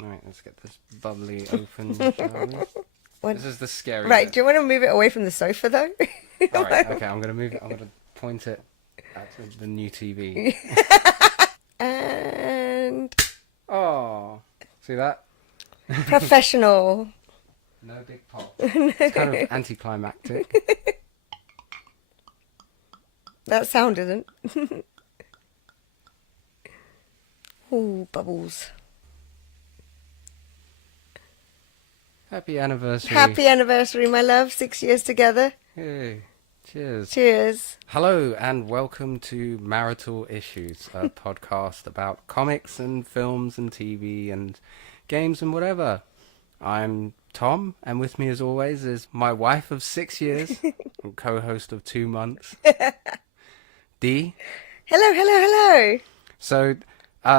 Alright, let's get this bubbly open, shall we? What? This is the scary Right, bit. do you want to move it away from the sofa, though? Alright, okay, I'm going to move it. I'm going to point it at the new TV. And... Oh, see that? professional. No big pop. It's kind of anticlimactic. That sound isn't. Ooh, bubbles. Happy anniversary. Happy anniversary, my love. 6 years together. Hey, cheers. Cheers. Hello and welcome to Marital Issues, a podcast about comics and films and TV and games and whatever. I'm Tom, and with me as always is my wife of 6 years and co-host of 2 months, Dee. Hello, hello, hello. So,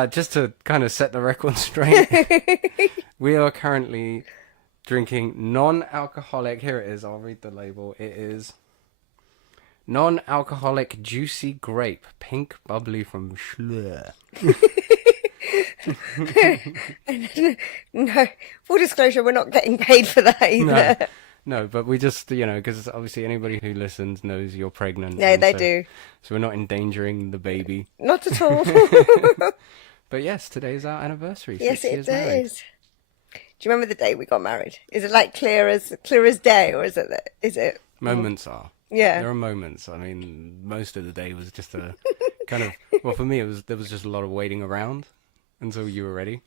just to kind of set the record straight, we are currently drinking non-alcoholic, here it is, I'll read the label, it is non-alcoholic juicy grape, pink bubbly from Schlur. No, full disclosure, we're not getting paid for that either. No, but we just, because obviously anybody who listens knows you're pregnant. Yeah, they do. So we're not endangering the baby. Not at all. But yes, today's our anniversary. Yes, 6 it years married. is. Do you remember the day we got married? Is it like clear as day, or is it? Moments are. Yeah. There are moments. I mean, most of the day was just a kind of, well, for me, there was just a lot of waiting around until you were ready.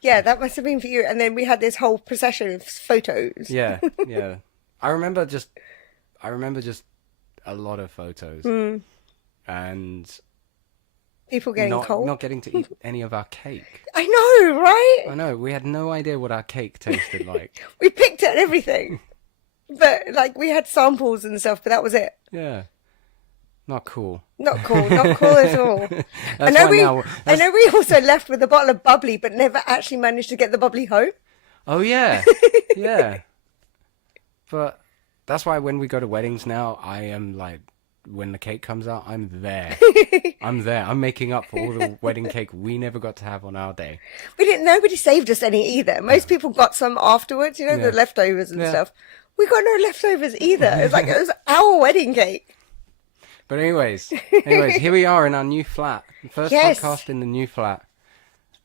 Yeah, that must have been for you. And then we had this whole procession of photos. Yeah, yeah. I remember just a lot of photos. And people getting cold. Not getting to eat any of our cake. I know, right? I know, we had no idea what our cake tasted like. We picked it and everything. But, like, we had samples and stuff, but that was it. Yeah. Not cool. Not cool at all. I know we also left with a bottle of bubbly, but never actually managed to get the bubbly home. Oh, yeah. Yeah. But that's why when we go to weddings now, I am like, when the cake comes out, I'm there. I'm there. I'm making up for all the wedding cake we never got to have on our day. Nobody saved us any either. Most people got some afterwards, the leftovers and stuff. We got no leftovers either. It was our wedding cake. But anyways, here we are in our new flat. First podcast in the new flat.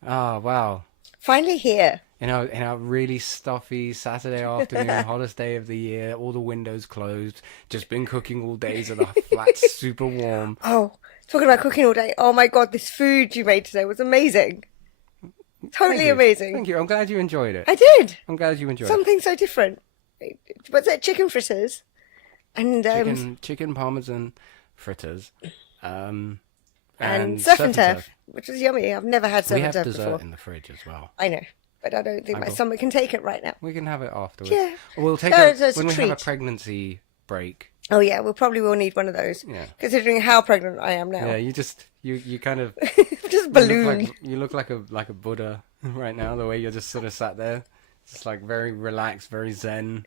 Oh, wow. Finally here. In our really stuffy Saturday afternoon, hottest day of the year, all the windows closed, just been cooking all day, so the flat's super warm. Oh, talking about cooking all day. Oh my God, this food you made today was amazing. Totally amazing. Thank you. I'm glad you enjoyed it. I did. I'm glad you enjoyed Something so different. Was it chicken fritters? And chicken parmesan fritters. And surf and turf, which was yummy. I've never had surf and turf before. We have dessert in the fridge as well. I know, but I don't think my stomach can take it right now. We can have it afterwards. Yeah. Or we'll take it when we treat. have a pregnancy break. Oh yeah, we probably will need one of those. Yeah. Considering how pregnant I am now. Yeah, you kind of just ballooned. You look like a Buddha right now. The way you're just sort of sat there, just like very relaxed, very zen.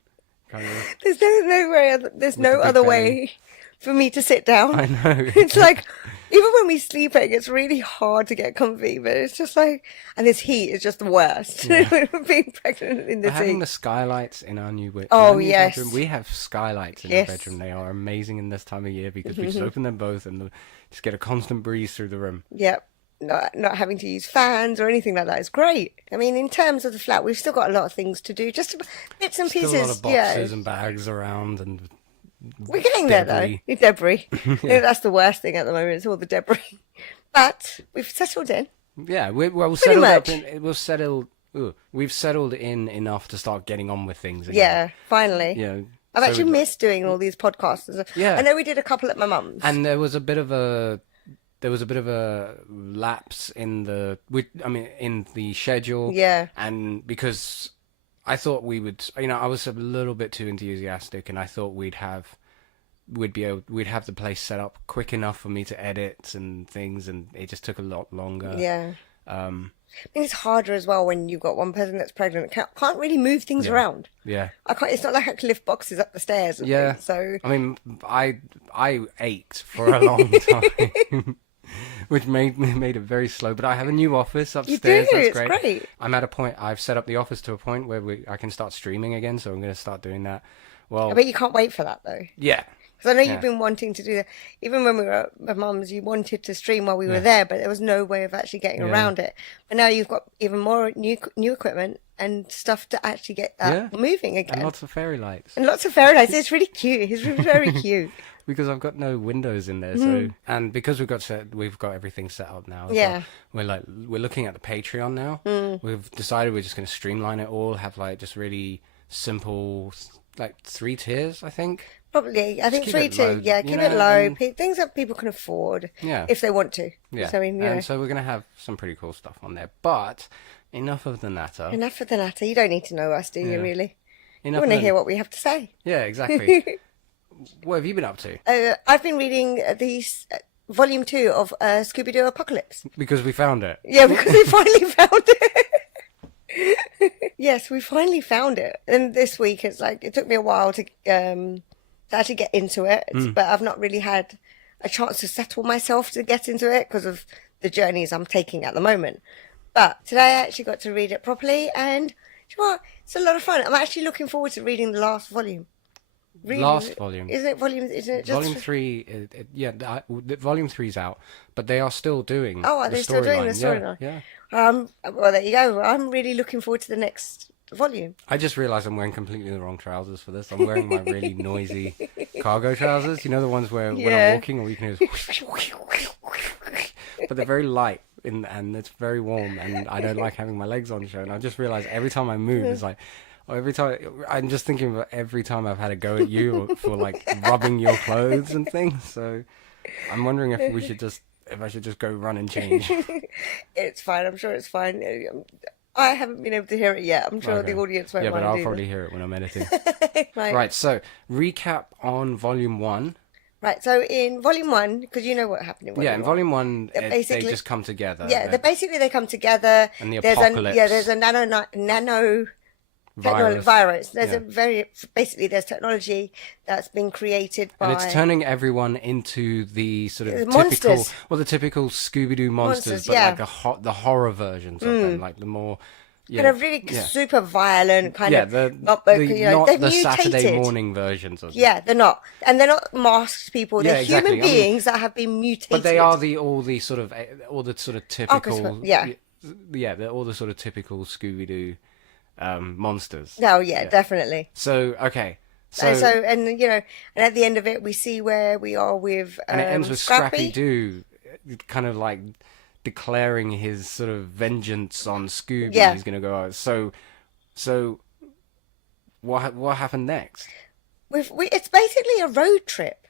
Kind of. There's no other way for me to sit down. I know. It's like, even when we're sleeping, it's really hard to get comfy, but it's just like, and this heat is just the worst. Yeah. Being pregnant in this heat. Having the skylights in our new yes. bedroom. We have skylights in our bedroom. They are amazing in this time of year because we just open them both and just get a constant breeze through the room. Yep. Not having to use fans or anything like that is great. I mean, in terms of the flat, we've still got a lot of things to do. Just bits and pieces. Still a lot of boxes and bags around and we're getting there though. Debris. Yeah. That's the worst thing at the moment. It's all the debris. But we've settled in. Yeah, we've settled in enough to start getting on with things again. Yeah, finally. Yeah. I've actually missed doing all these podcasts. Yeah. I know we did a couple at my mum's. And there was a bit of a lapse in the schedule. Yeah. And because I thought we would, I was a little bit too enthusiastic, and I thought we'd have the place set up quick enough for me to edit and things, and it just took a lot longer. Yeah. I mean, it's harder as well when you've got one person that's pregnant. Can't really move things around. Yeah. It's not like I can lift boxes up the stairs. And things, so I mean, I ached for a long time. which made it very slow. But I have a new office You upstairs. do. That's It's great. great. I'm at a point. I've set up the office to a point where I can start streaming again. So I'm going to start doing that. Well, I bet you can't wait for that though. yeah. Because I know Yeah. you've been wanting to do that. Even when we were at my mum's, you wanted to stream while we were there, but there was no way of actually getting around it. But now you've got even more new equipment and stuff to actually get that moving again. And lots of fairy lights. And lots of fairy lights. It's really cute. It's really very cute. Because I've got no windows in there, so and because we've got everything set up now. Yeah. So we're looking at the Patreon now. We've decided we're just going to streamline it all, have like just really simple, like 3 tiers, I think. Probably. I think keep 3 it to, low, yeah, you keep know, it low. and- Things that people can afford Yeah. if they want to. Yeah. So, I mean, you know, And so we're going to have some pretty cool stuff on there. But enough of the natter. enough of the natter. You don't need to know us, do you, Yeah. really? You Enough want of to the- hear what we have to say. Yeah, exactly. What have you been up to? I've been reading volume 2 of Scooby Doo Apocalypse. Because we found it. Yeah, because we finally found it. Yes, we finally found it. And this week, it's like, it took me a while to actually get into it, but I've not really had a chance to settle myself to get into it because of the journeys I'm taking at the moment. But today I actually got to read it properly, and you know what? It's a lot of fun. I'm actually looking forward to reading the last volume. Last volume. Isn't it volume? Isn't it just Volume 3, Volume 3's out, but they are still doing. Oh, are the they still doing the storyline. storyline? Yeah. Well, there you go. I'm really looking forward to the next volume. I just realised I'm wearing completely the wrong trousers for this. I'm wearing my really noisy cargo trousers. You know the ones where when Yeah. I'm walking, all you can hear is but they're very light and it's very warm, and I don't like having my legs on show. And I just realised every time I move, it's like. Every time I'm just thinking about every time I've had a go at you for like rubbing your clothes and things. So I'm wondering if I should just go run and change. It's fine. I'm sure it's fine. I haven't been able to hear it yet. I'm sure Okay. the audience won't Yeah, but mind I'll either. probably hear it when I'm editing. Right. Right. So recap on volume 1. Right. So in volume 1, because you know what happened in volume Yeah, in 1. volume 1, they basically- just come together. Yeah, They're- they come together. And the there's apocalypse. there's a nano virus. There's Yeah. there's technology that's been created by. And it's turning everyone into the sort of Monsters. the typical Scooby Doo monsters, Monsters, but yeah. like the horror versions of them, like the more kind of really super violent kind yeah, of. the not not they've the mutated. Saturday morning versions of them. Yeah, they're not, and they're not masked people. They're Yeah, exactly. human I mean, beings that have been mutated. But they are all the sort of typical yeah. they're all the sort of typical Scooby Doo monsters. Oh yeah, definitely. So okay, And you know, and at the end of it, we see where we are with. and it ends with Scrappy Doo, kind of like declaring his sort of vengeance on Scooby. Yeah. He's going to go out. So what happened next? It's basically a road trip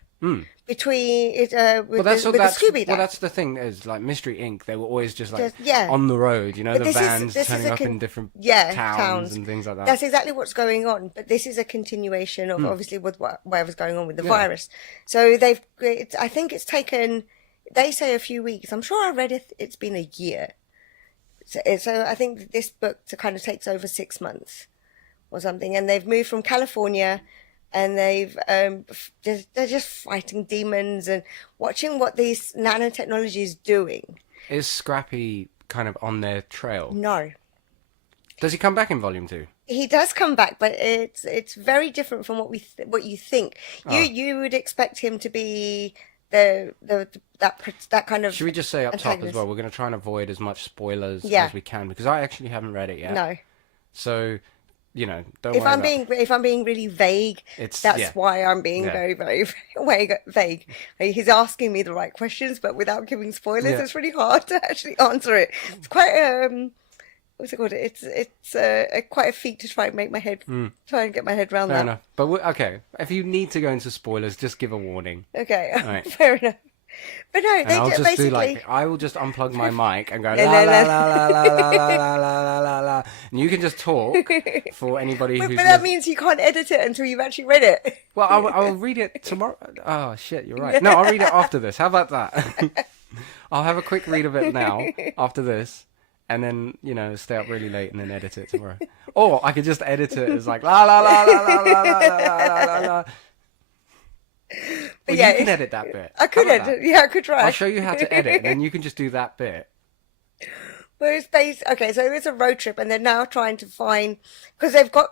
between with the Scooby. Well, that's the thing is like Mystery Inc. They were always just like yeah. on the road, you know, But the this is- vans this is turning a up in different towns. towns and things like that. That's exactly what's going on. But this is a continuation of obviously with whatever's going on with the virus. So I think it's taken. They say a few weeks. I'm sure I read it. It's been a year. So I think this book kind of takes over 6 months or something. And they've moved from California, and they're just fighting demons and watching what these nanotechnology is doing. Is Scrappy kind of on their trail? No. Does he come back in volume 2? He does come back, but it's very different from what you think. You would expect him to be that kind of. Should we just say up top as antagonist. well? We're going to try and avoid as much spoilers Yeah. as we can, because I actually haven't read it yet. No. So, you know, don't If worry I'm being really vague, that's why I'm being very, very vague. He's asking me the right questions, but without giving spoilers, it's really hard to actually answer it. It's quite what's it called? It's quite a feat to try and make my head try and get my head around Fair that. enough. But okay, if you need to go into spoilers, just give a warning. Okay, Right. fair enough. But no, And they I'll just basically. I will just unplug my mic and go La, la la, la la. la la la la la la la la la, and you can just talk for anybody But who's. that means you can't edit it until you've actually read it. Well, I'll read it tomorrow. Oh shit, you're right. No, I'll read it after this. How about that? I'll have a quick read of it now after this, and then stay up really late and then edit it tomorrow. Or I could just edit it as like la la la la la la la la la la. Well, yeah, you can edit that bit. I could How about edit. that? Yeah, I could try. I'll show you how to edit, and then you can just do that bit. Well, it's based. Okay, so it's a road trip, and they're now trying to find because they've got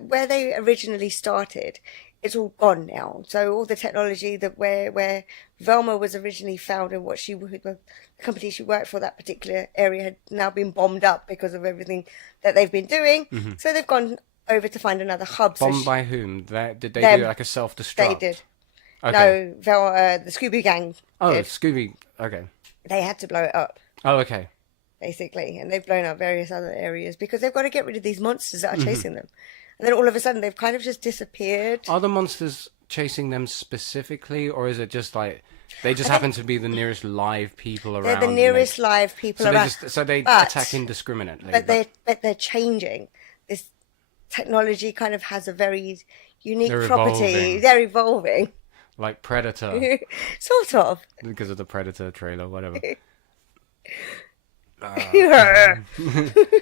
where they originally started. It's all gone now. So all the technology that where Velma was originally found and what the company she worked for, that particular area, had now been bombed up because of everything that they've been doing. Mm-hmm. So they've gone over to find another hub. Bombed by whom? Did they them. do like a self-destruct? They did. Okay. No, the Scooby Gang. Oh, did. Scooby. Okay. They had to blow it up. Oh, okay. Basically, and they've blown up various other areas because they've got to get rid of these monsters that are chasing them. And then all of a sudden, they've kind of just disappeared. Are the monsters chasing them specifically, or is it just like they just happen to be the nearest live people around? They're the nearest live people around. So they attack indiscriminately. But they're changing. This technology kind of has a very unique property. Evolving. They're evolving. Like Predator. Sort of. Because of the Predator trailer, whatever.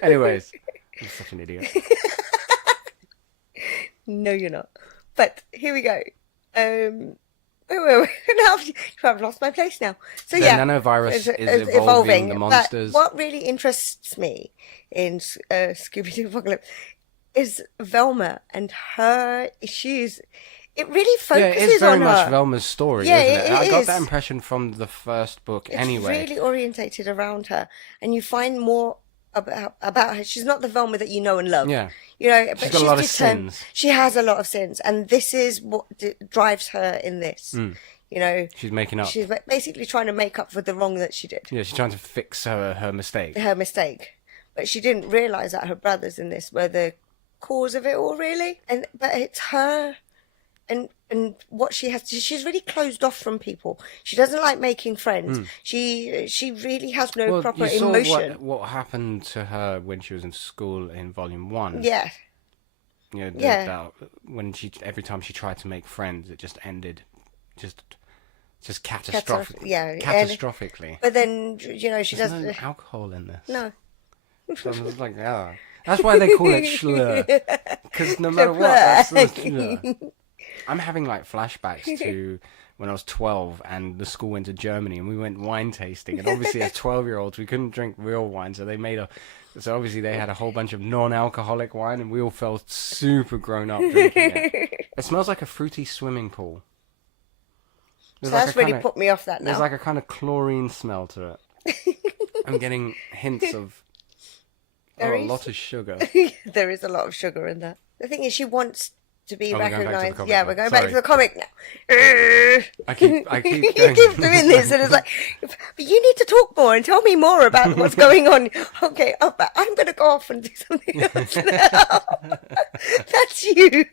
Anyways, I'm such an idiot. No, you're not. But here we go. Wait. Now I've lost my place now. So the nanovirus is evolving the monsters. But what really interests me in Scooby Doo Apocalypse is Velma and her issues. It really focuses on her. Yeah, it's very much Velma's story, isn't it? I got is. that impression from the first book anyway. It's really orientated around her, and you find more about her. She's not the Velma that you know and love. Yeah. You know, She's got a lot of sins. She has a lot of sins, and this is what drives her in this. You know, she's making up. She's basically trying to make up for the wrong that she did. Yeah, she's trying to fix her mistake. Her mistake, but she didn't realize that her brothers in this were the cause of it all, really. But it's her. And what she has, she's really closed off from people. She doesn't like making friends. She really has no proper emotion. What happened to her when she was in school in Volume 1. Yeah. You know, about when every time she tried to make friends, it just ended just catastrophically. But then, you know, There's no alcohol in this. No. So I was like, oh. That's why they call it schlur. Because no matter what, that's the schlur. I'm having like flashbacks to when I was 12 and the school went to Germany and we went wine tasting. And obviously as 12-year-olds, we couldn't drink real wine. So so obviously they had a whole bunch of non-alcoholic wine and we all felt super grown up drinking it. It smells like a fruity swimming pool. So that's really put me off that now. There's like a kind of chlorine smell to it. I'm getting hints of a lot of sugar. There is a lot of sugar in that. The thing is, she wants to be recognised. Yeah, we're going back to the comic now. I keep going. You keep doing this, and it's like, but you need to talk more and tell me more about what's going on. Okay, I'm going to go off and do something else now. That's you.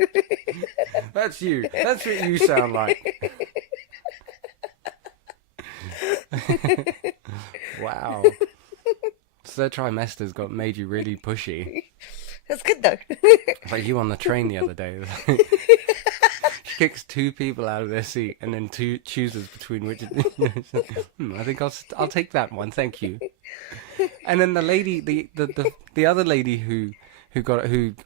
That's you. That's what you sound like. Wow. So trimester's made you really pushy. That's good though. It's like you on the train the other day. She kicks two people out of their seat and then chooses between which. I think I'll take that one, thank you. And then the lady, the other lady who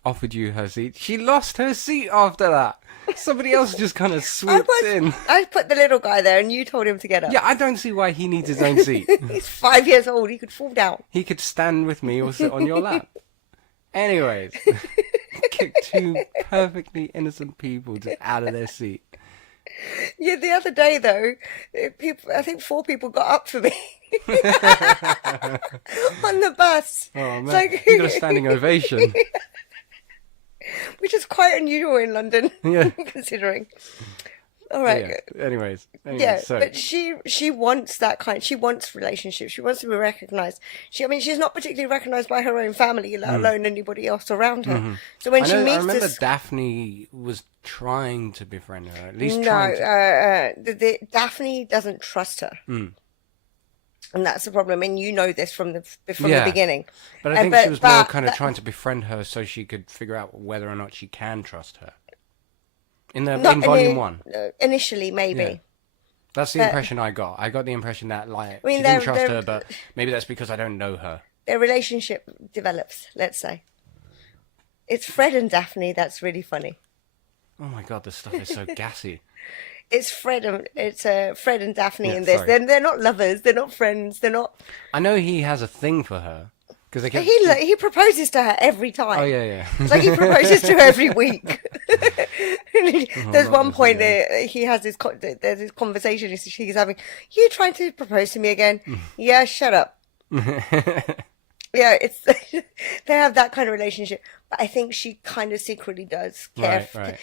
offered you her seat, she lost her seat after that. Somebody else just kind of swooped in. I put the little guy there, and you told him to get up. Yeah, I don't see why he needs his own seat. He's 5 years old. He could fall down. He could stand with me or sit on your lap. Anyways, kick two perfectly innocent people just out of their seat. Yeah, the other day though, I think 4 people got up for me on the bus. Oh man, you got a standing ovation. Which is quite unusual in London, yeah. Considering. All right. Yeah. Anyways, yeah, so. But she wants that kind. She wants relationships. She wants to be recognised. She's not particularly recognised by her own family, let alone anybody else around her. Mm-hmm. So when she meets, I remember Daphne was trying to befriend her, at least. Daphne doesn't trust her. And that's the problem, and you know this from the beginning. But I think she was more kind of trying to befriend her so she could figure out whether or not she can trust her. In Volume 1. Initially, maybe. Yeah. That's the impression I got. I got the impression that she didn't trust her, but maybe that's because I don't know her. Their relationship develops, let's say. It's Fred and Daphne that's really funny. Oh my god, this stuff is so gassy. It's Fred and Daphne Yeah, in this. sorry. They're not lovers. They're not friends. They're not. I know he has a thing for her because they kept. He proposes to her every time. Oh yeah. It's like he proposes to her every week. There's not one this point again. he has there's this conversation she's having. You trying to propose to me again? Yeah, shut up. Yeah, it's they have that kind of relationship. But I think she kind of secretly does care. Right.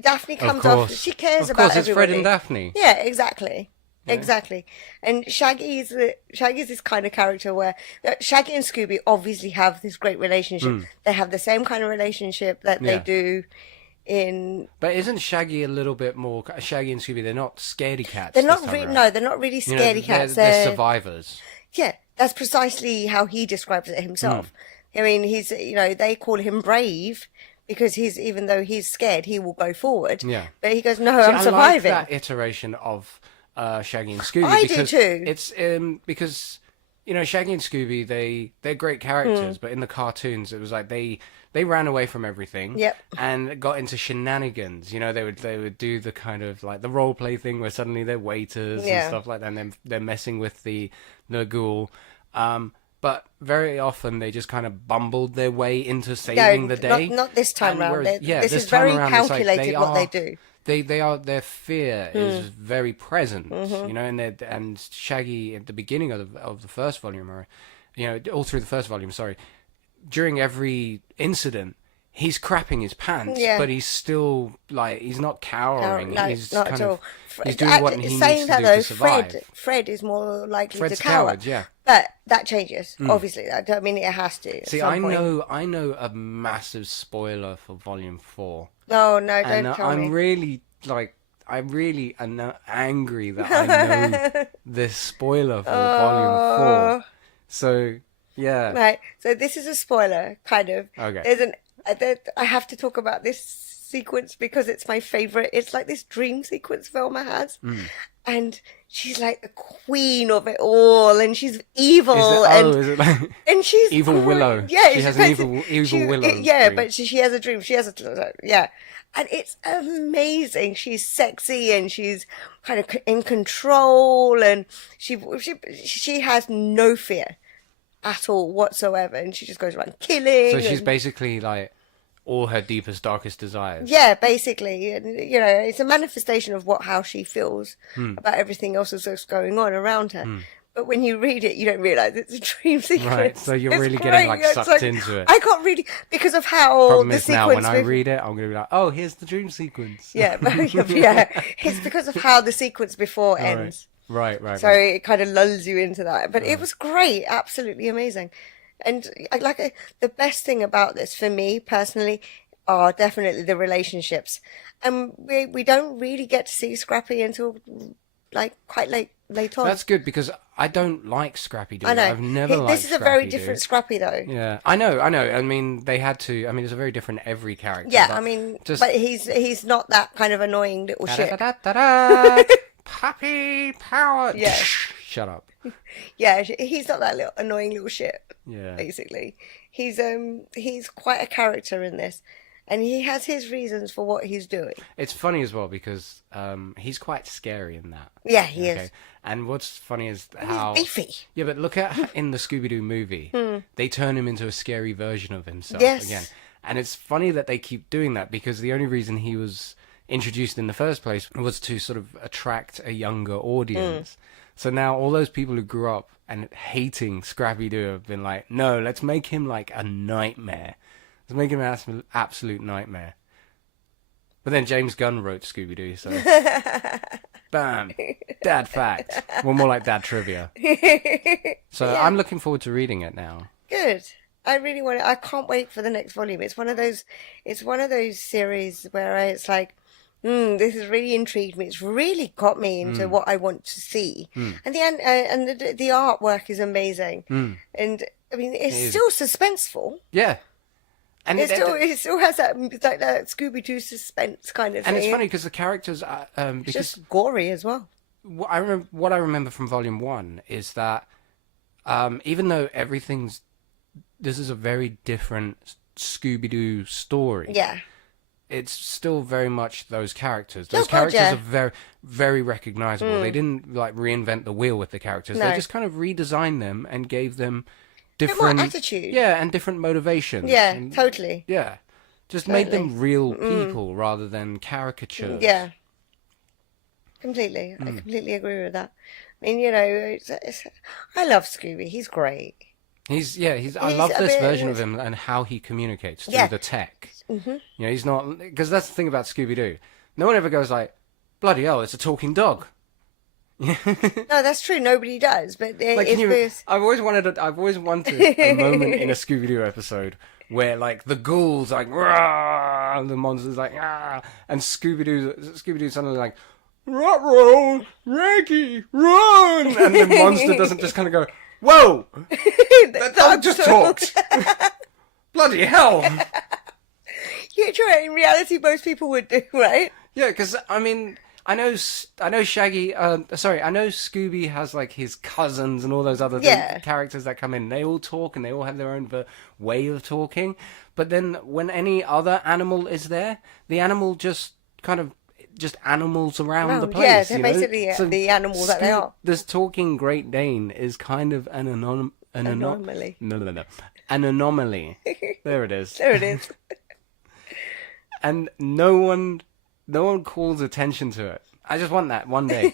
Daphne comes Of off. course. She cares Of about course, it's everybody. Fred and Daphne. Yeah, exactly. Exactly. And Shaggy's this kind of character where Shaggy and Scooby obviously have this great relationship. They have the same kind of relationship that they do in. But isn't Shaggy a little bit more? Shaggy and Scooby, they're not scaredy cats. They're not this time really. around. No, they're not really scaredy cats. They're survivors. Yeah, that's precisely how he describes it himself. I mean, they call him brave because even though he's scared, he will go forward. Yeah. But he goes, no, I'm surviving. I like that iteration of Shaggy and Scooby. I because do too. It's because Shaggy and Scooby they're great characters, but in the cartoons it was like they ran away from everything. Yep. And got into shenanigans. They would do the kind of like the role play thing where suddenly they're waiters and stuff like that, and then they're messing with the ghoul. But very often they just kind of bumbled their way into saving the day. Not this time round. This is time very around, it's calculated what they do. Their fear is very present, and Shaggy at the beginning of the first volume, or all through the first volume, sorry, during every incident, he's crapping his pants, but he's still he's not cowering. No, he's not kind at of all. he's doing what he needs to do to survive. Fred is more likely Fred's to cower. coward, yeah. But that changes, obviously. I don't mean it has to. See, I know a massive spoiler for Volume 4. No, don't tell me. I'm really angry that I know this spoiler for Volume 4. So, yeah. Right, so this is a spoiler, kind of. Okay. I have to talk about this sequence because it's my favorite. It's like this dream sequence Velma has. And she's like the queen of it all, and she's evil. Is it like and she's Evil Willow? Yeah, she has an evil Willow. Yeah, dream. but she has a dream. She has and it's amazing. She's sexy and she's kind of in control, and she has no fear at all whatsoever, and she just goes around killing. So she's basically like all her deepest, darkest desires. Yeah, basically, and it's a manifestation of how she feels about everything else that's going on around her. But when you read it, you don't realise it's a dream sequence. Right, so you're It's really great. getting sucked into it. I can't really, because of how Problem the is sequence. now when I read it, I'm going to be like, oh, here's the dream sequence. Yeah, yeah. It's because of how the sequence before ends. Right. So it kind of lulls you into that. But it was great, absolutely amazing. And the best thing about this for me personally are definitely the relationships. And we don't really get to see Scrappy until quite late on. That's good because I don't like Scrappy Doo. I know. I've never liked This is a very different Scrappy though. Yeah, I know. I mean, they had to. I mean, it's a very different every character. Yeah, but I mean, just... but he's not that kind of annoying little shit. Puppy power. Yeah. Shut up. Yeah, he's not that little annoying little shit. Yeah. Basically, he's quite a character in this, and he has his reasons for what he's doing. It's funny as well because he's quite scary in that. Yeah, he is. And what's funny is how he's beefy. Yeah, but look at in the Scooby Doo movie, they turn him into a scary version of himself again. And it's funny that they keep doing that because the only reason he was introduced in the first place was to sort of attract a younger audience. So now all those people who grew up and hating Scrappy Doo have been like, no, let's make him like a nightmare. Let's make him an absolute nightmare. But then James Gunn wrote Scooby Doo, so bam, dad fact. Well, more like dad trivia. So I'm looking forward to reading it now. Good. I really want it. I can't wait for the next volume. It's one of those series where it's like, this has really intrigued me. It's really got me into what I want to see. And the artwork is amazing. And I mean, it's still suspenseful. Yeah. And it still has that Scooby Doo suspense kind of thing. And it's funny because the characters are it's just gory as well. What I remember from Volume 1 is that even though this is a very different Scooby Doo story. Yeah. it's still very much those characters. Those God, characters yeah. are very, very recognizable. They didn't like reinvent the wheel with the characters. No. They just kind of redesigned them and gave them Bit different more attitude. Yeah, and different motivations. Yeah, And, totally. yeah, just made them Totally. real people rather than caricatures. Yeah. Completely. I completely agree with that. I mean, you know, I love Scooby. He's great. I He's love a this bit- version of him and how he communicates through Yeah. the tech. Mm-hmm. You know, he's not, because that's the thing about Scooby Doo. No one ever goes like, bloody hell, it's a talking dog. No, that's true. Nobody does, but Like, I've always wanted a moment in a Scooby Doo episode where like the ghouls like rah, and the monsters like ah, and Scooby Doo suddenly like roll, Raggy, run, and the monster doesn't just kind of go, whoa, that dog just talked. Bloody hell. Yeah, true. In reality, most people would do, right? Yeah, because I mean, I know Shaggy. I know Scooby has like his cousins and all those other characters that come in. They all talk and they all have their own way of talking. But then when any other animal is there, the animal just kind of animals around the place. Yeah, they're you know? basically the animal that they are. This talking Great Dane is kind of an Anomaly. No. An anomaly. There it is. There it is. And no one calls attention to it. I just want that one day.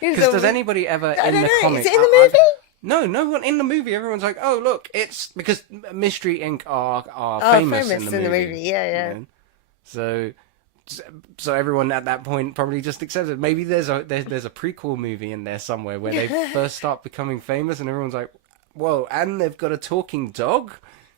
Because does anybody ever in the comic? Is it in the movie? No one in the movie. Everyone's like, oh look, it's because Mystery Inc. are famous in the movie. Yeah. You know? So everyone at that point probably just accepts it. Maybe there's a prequel movie in there somewhere where they first start becoming famous, and everyone's like, whoa, and they've got a talking dog.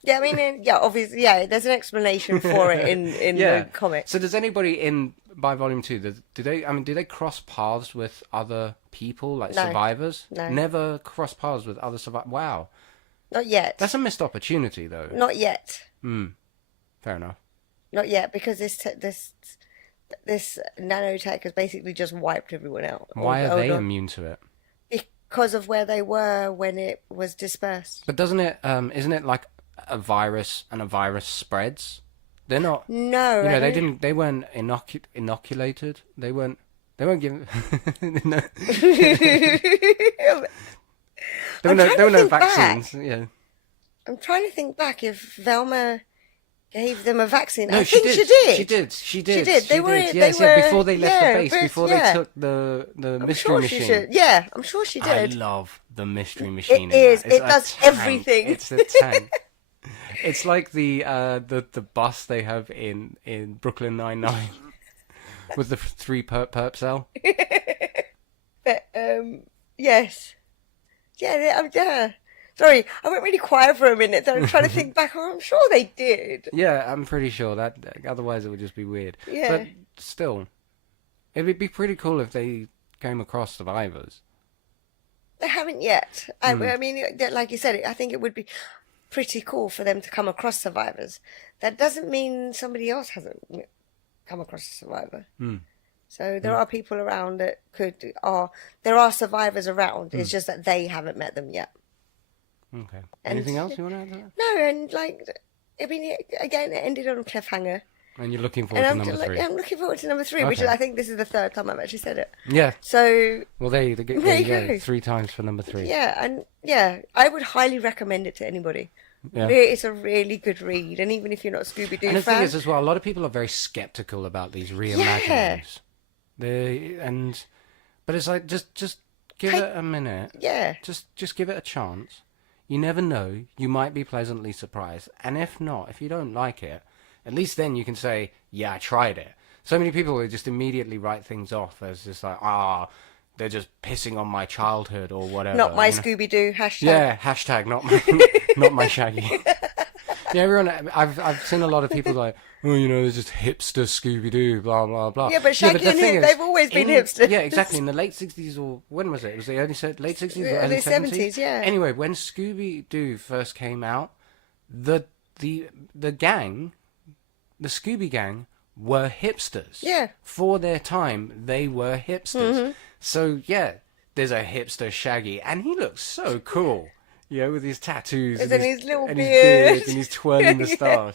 Yeah, I mean, obviously, there's an explanation for it in the comic. So does anybody by Volume 2, do they cross paths with other people, like survivors? No. Never cross paths with other survivors? Wow. Not yet. That's a missed opportunity, though. Not yet. Fair enough. Not yet, because this nanotech has basically just wiped everyone out. Why are they immune to it? Because of where they were when it was dispersed. But isn't it like a virus, and a virus spreads? They're not. No, you know, they weren't inoculated. They weren't given. No. There were no vaccines. Back. Yeah. I'm trying to think back if Velma gave them a vaccine. No, I think she did. She did. They were before they left the base, before they took the mystery machine. Yeah, I'm sure she did. I love the mystery machine. It is. It does everything. It's a tank. It's like the bus they have in Brooklyn Nine-Nine with the 3 perp cell. But, yes. Yeah. Sorry, I went really quiet for a minute. So I'm trying to think back. Oh, I'm sure they did. Yeah, I'm pretty sure that. Otherwise, it would just be weird. Yeah. But still, it would be pretty cool if they came across survivors. They haven't yet. I mean, like you said, I think it would be pretty cool for them to come across survivors. That doesn't mean somebody else hasn't come across a survivor. So there are people around that there are survivors around. It's just that they haven't met them yet. Okay. Anything else you want to add to that? No, and I mean, again, it ended on a cliffhanger. And you're looking forward to number 3. I'm looking forward to number 3, which I think this is the 3rd time I've actually said it. Yeah. So. Well, there you go. 3 times for number 3. Yeah, and I would highly recommend it to anybody. Yeah. It's a really good read, and even if you're not a Scooby Doo fan. And the fan, thing is, as well, a lot of people are very skeptical about these reimaginings. But it's like just give it a minute. Yeah. Just give it a chance. You never know. You might be pleasantly surprised. And if not, if you don't like it, at least then you can say, yeah, I tried it. So many people will just immediately write things off as just like, they're just pissing on my childhood or whatever. Not my Scooby Doo hashtag. Yeah, hashtag not my Shaggy. Yeah, everyone. I've seen a lot of people like, there's just hipster Scooby Doo, blah blah blah. Yeah, but Shaggy and him, they've always been hipster. Yeah, exactly. In the late 60s, or when was it? Was it the late 60s or early 70s? Yeah. Anyway, when Scooby Doo first came out, the gang, the Scooby Gang, were hipsters. Yeah. For their time, they were hipsters. Mm-hmm. So yeah, there's a hipster Shaggy, and he looks so cool. With his tattoos and his little and beard. his beard and his twirling moustache.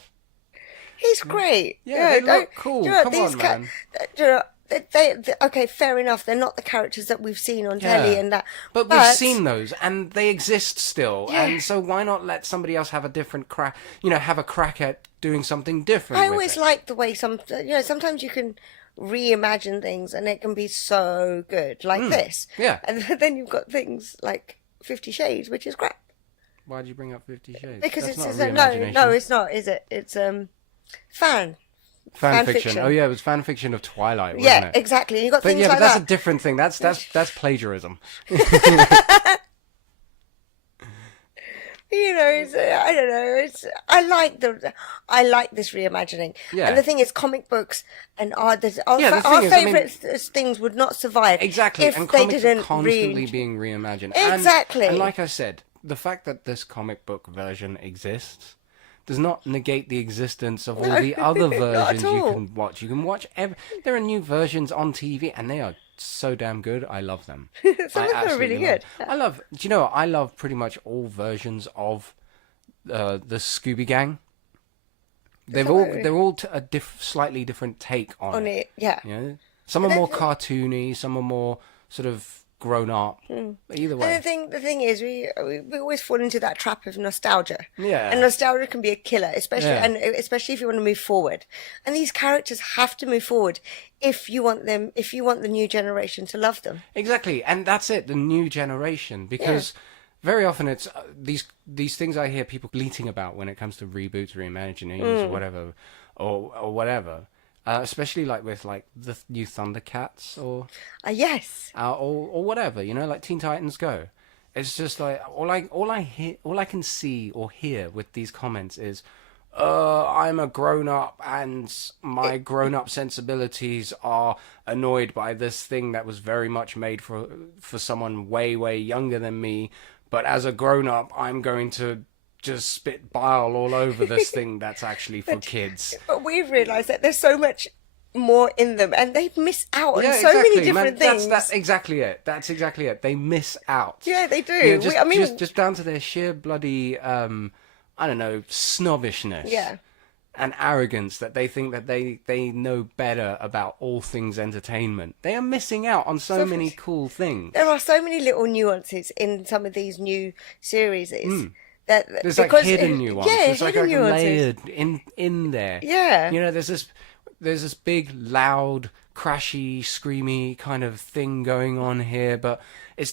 He's great. Yeah, they look cool. You know, Come on, man. You know, they okay, fair enough. They're not the characters that we've seen on telly and that. But we've seen those, and they exist still. Yeah. And so why not let somebody else have a different crack? You know, have a crack at doing something different. I always like the way sometimes you can reimagine things, and it can be so good, like this. Yeah. And then you've got things like 50 Shades, which is crap. Why did you bring up 50 Shades? Because That's it's not a no, it's not, is it? It's fan fiction. Oh yeah, it was fan fiction of Twilight, wasn't yeah, it? exactly. You got But things yeah, like but that's that. a different thing. That's plagiarism. You know, I don't know. I like this reimagining. Yeah. And the thing is, comic books and our the favorite things would not survive Exactly, if and they comics didn't are constantly being reimagined. Exactly. And like I said, the fact that this comic book version exists does not negate the existence of all the other versions you can watch. You can watch there are new versions on TV, and they are so damn good. I love them. Some of them are really good. Do you know, I love pretty much all versions of the Scooby Gang. They're all a slightly different take on it. Yeah. You know? Some are more cartoony, some are more sort of grown up. Either way. And the thing is, we always fall into that trap of nostalgia. Yeah. And nostalgia can be a killer, especially if you want to move forward. And these characters have to move forward if you want the new generation to love them. Exactly, and that's it, the new generation, because very often it's these things I hear people bleating about when it comes to reboots, reimaginings, or whatever. Especially like with like the new Thundercats or yes, or whatever, you know, like Teen Titans Go. It's just like all I can see or hear with these comments is, I'm a grown up and my grown up sensibilities are annoyed by this thing that was very much made for someone way younger than me. But as a grown up, I'm going to just spit bile all over this thing that's actually for kids. But we've realised that there's so much more in them, and they miss out on so many different things. That's exactly it. They miss out. Yeah, they do. You know, just down to their sheer bloody, I don't know, snobbishness. Yeah. And arrogance that they think that they know better about all things entertainment. They are missing out on so many cool things. There are so many little nuances in some of these new series. There's like hidden nuances. Yeah, it's like layered in there. Yeah. You know, there's this big, loud, crashy, screamy kind of thing going on here, but it's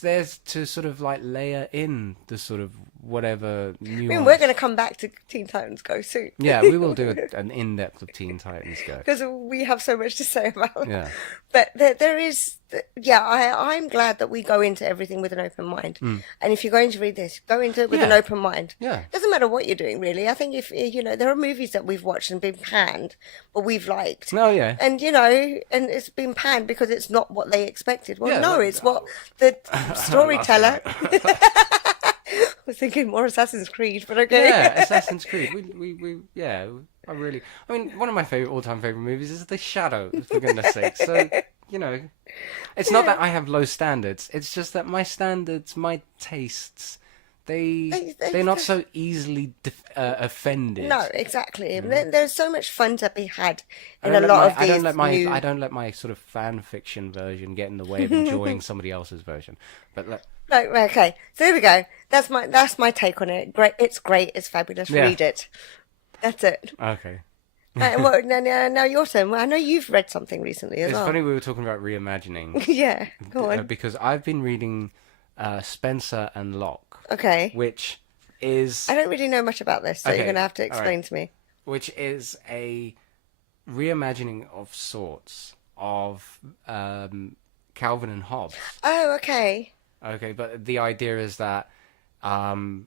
there to sort of like layer in the sort of whatever nuance. I mean, we're going to come back to Teen Titans Go soon. Yeah, we will do an in-depth of Teen Titans Go. Because we have so much to say about it. Yeah. But there is, I'm glad that we go into everything with an open mind. And if you're going to read this, go into it with an open mind. Yeah. Doesn't matter what you're doing, really. I think if, you know, there are movies that we've watched and been panned, but we've liked. Oh, yeah. And, you know, and it's been panned because it's not what they expected. Well, no, it's what the storyteller... I was thinking more Assassin's Creed, but okay. Yeah, Assassin's Creed. I mean, one of my all-time favorite movies is The Shadow, for goodness sake. So, you know, it's not that I have low standards. It's just that my standards, my tastes, they're not so easily offended. No, exactly. There's so much fun to be had in a lot of these. I don't let my sort of fan fiction version get in the way of enjoying somebody else's version. But no, okay. So here we go. That's my take on it. Great. It's great. It's fabulous. Yeah. Read it. That's it. Okay. Now your turn. Well, I know you've read something recently as well. It's funny we were talking about reimagining. Yeah. Go on. Because I've been reading Spencer and Locke. Okay. Which is... I don't really know much about this, so you're going to have to explain to me. Which is a reimagining of sorts of Calvin and Hobbes. Oh, okay. Okay, but the idea is that, you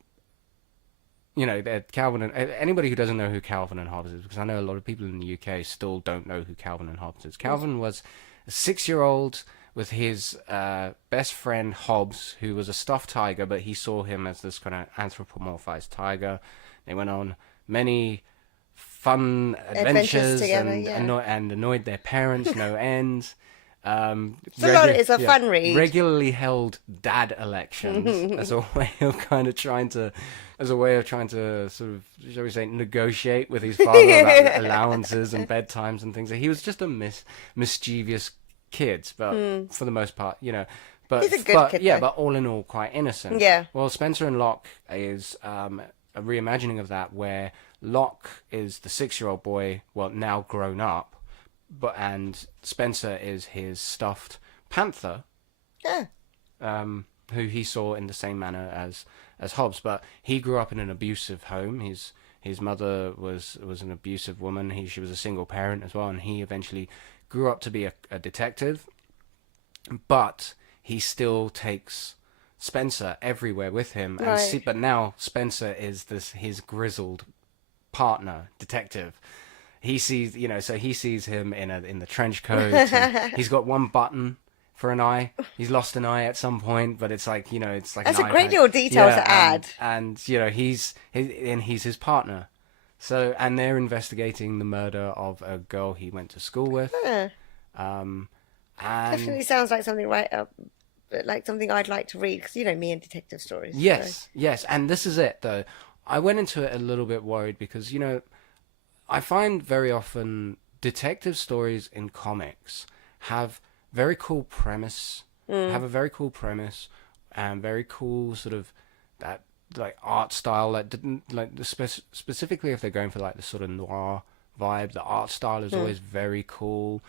know, that Calvin and... Anybody who doesn't know who Calvin and Hobbes is, because I know a lot of people in the UK still don't know who Calvin and Hobbes is. Calvin was a 6-year-old with his best friend Hobbes, who was a stuffed tiger, but he saw him as this kind of anthropomorphized tiger. They went on many fun adventures together, and annoyed their parents no end. It's a fun read. Regularly held dad elections as a way of trying to sort of, shall we say, negotiate with his father about allowances and bedtimes and things. He was just a mischievous kid, but for the most part, But, he's a good kid, yeah, though. but all in all, quite innocent. Yeah. Well, Spencer and Locke is a reimagining of that, where Locke is the 6-year-old boy, well, now grown up, and Spencer is his stuffed panther, Yeah. who he saw in the same manner as Hobbes. But he grew up in an abusive home. His mother was an abusive woman. She was a single parent as well, and he eventually grew up to be a detective. But he still takes Spencer everywhere with him, and but now Spencer is his grizzled partner detective. He sees, so he sees him in the trench coat. And he's got one button for an eye. He's lost an eye at some point, but it's like, it's like that's an a great iPad. little detail to add. And he's his partner. So, and they're investigating the murder of a girl he went to school with. And Definitely sounds like something right up, like something I'd like to read, because me and detective stories. Yes, yes, and this is it though. I went into it a little bit worried because I find very often detective stories in comics have very cool premise, and very cool sort of that like art style that didn't like specifically if they're going for like the sort of noir vibe. The art style is always very cool.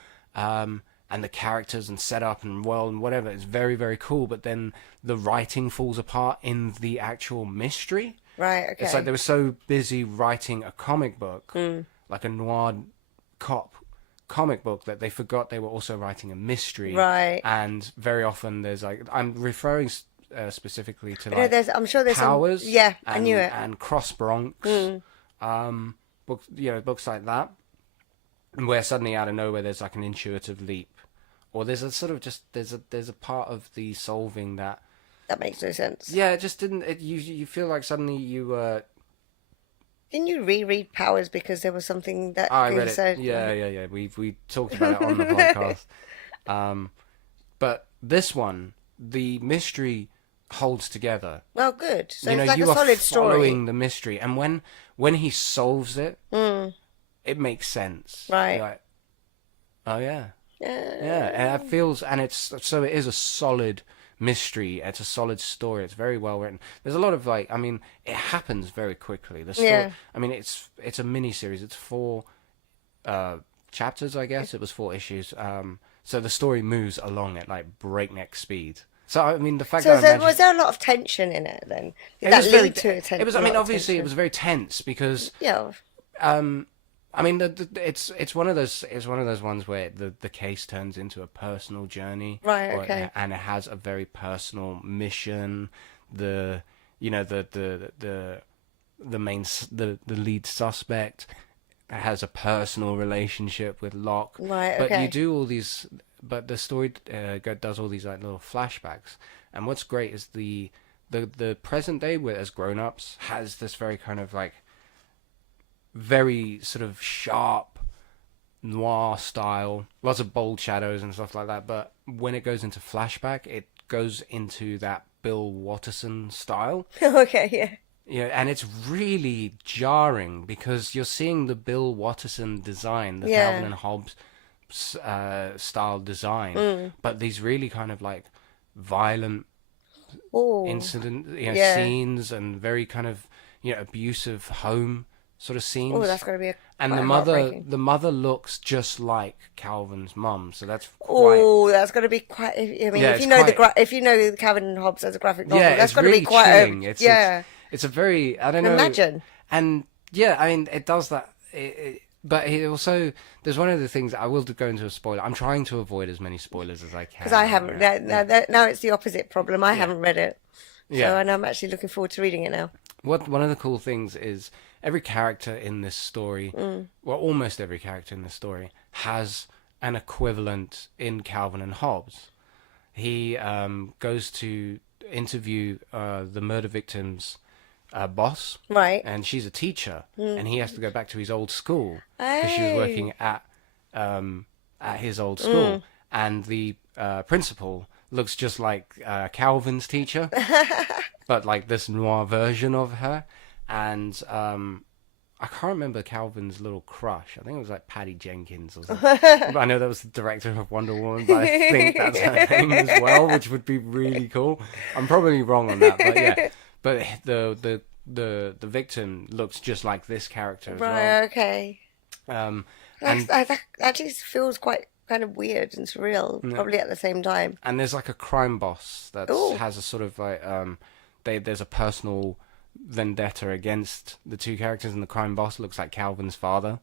And the characters and setup and world and whatever is very, very cool. But then the writing falls apart in the actual mystery. Right, okay. It's like they were so busy writing a comic book, like a noir cop comic book, that they forgot they were also writing a mystery. Right. And very often there's like, I'm referring specifically to like I'm sure there's Powers. I knew it. And Cross Bronx. Books, books like that. Where suddenly out of nowhere there's like an intuitive leap. Or there's a sort of just there's a part of the solving that makes no sense. Yeah, it just didn't. You feel like suddenly you. Didn't you reread Powers because there was something that I read it. said? Yeah. We talked about it on the podcast. But this one, the mystery holds together. Well, good. So it's like you a solid are story. Following the mystery, and when he solves it, it makes sense. Right. You're like, oh yeah. Yeah, and it feels, and it is a solid mystery. It's a solid story. It's very well written. There's a lot of it happens very quickly. The story, yeah. It's a mini series. It's 4 chapters, I guess. It was 4 issues. So the story moves along at like breakneck speed. So the fact that was there a lot of tension in it then? Did it that was lead to a tension? It was. Obviously, it was very tense because. Yeah. It's one of those ones where the case turns into a personal journey, right? Okay, and it has a very personal mission. The lead suspect has a personal relationship with Locke, right? But okay. you do all these, but the story does all these like little flashbacks, and what's great is the present day, where as grown-ups, has this very kind of like. Very sort of sharp noir style, lots of bold shadows and stuff like that. But when it goes into flashback, it goes into that Bill Watterson style. Okay, yeah. Yeah, and it's really jarring because you're seeing the Bill Watterson design, the Calvin and Hobbes style design, but these really kind of like violent scenes and very kind of abusive home sort of scenes. Oh, that's going to be and the mother looks just like Calvin's mum, so that's quite. Oh, that's going to be quite. If you know Calvin and Hobbes as a graphic novel, that's going to be quite. Chilling. It's a very. I don't know. Imagine. And it does that. But it also, there's one of the things I will go into a spoiler. I'm trying to avoid as many spoilers as I can. Because I haven't. Now it's the opposite problem. I haven't read it. So, and I'm actually looking forward to reading it now. One of the cool things is every character in this story, well, almost every character in this story, has an equivalent in Calvin and Hobbes. He goes to interview the murder victim's boss, right? And she's a teacher, and he has to go back to his old school because she was working at his old school. and the principal looks just like Calvin's teacher, but like this noir version of her. And I can't remember Calvin's little crush. I think it was like Patty Jenkins or something. But I know that was the director of Wonder Woman, but I think that's her name as well, which would be really cool. I'm probably wrong on that, but yeah. But the victim looks just like this character as well. Right, okay. And That actually feels quite kind of weird and surreal, probably at the same time. and there's like a crime boss that Ooh. has a sort of like there's a personal vendetta against the two characters, and the crime boss looks like Calvin's father.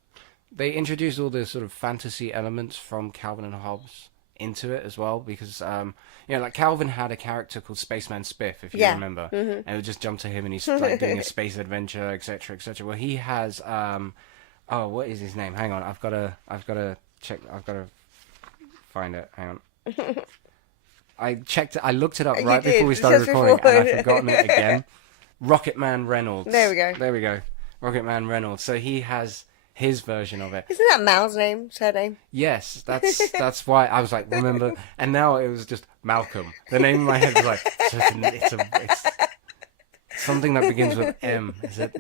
They introduced all the sort of fantasy elements from Calvin and Hobbes into it as well, because like Calvin had a character called Spaceman Spiff, if you remember, and it would just jump to him and he's like doing a space adventure, etc., etc. Well, he has what is his name? Hang on, I've got to check. I've got to find it. Hang on. I checked it. I looked it up right before we started recording, and I've forgotten it again. Rocket Man Reynolds. There we go. Rocket Man Reynolds. So he has his version of it. Isn't that Mal's name? Surname? Yes, that's why I was like, remember. And now it was just Malcolm. The name in my head was like, it's something that begins with M. Is it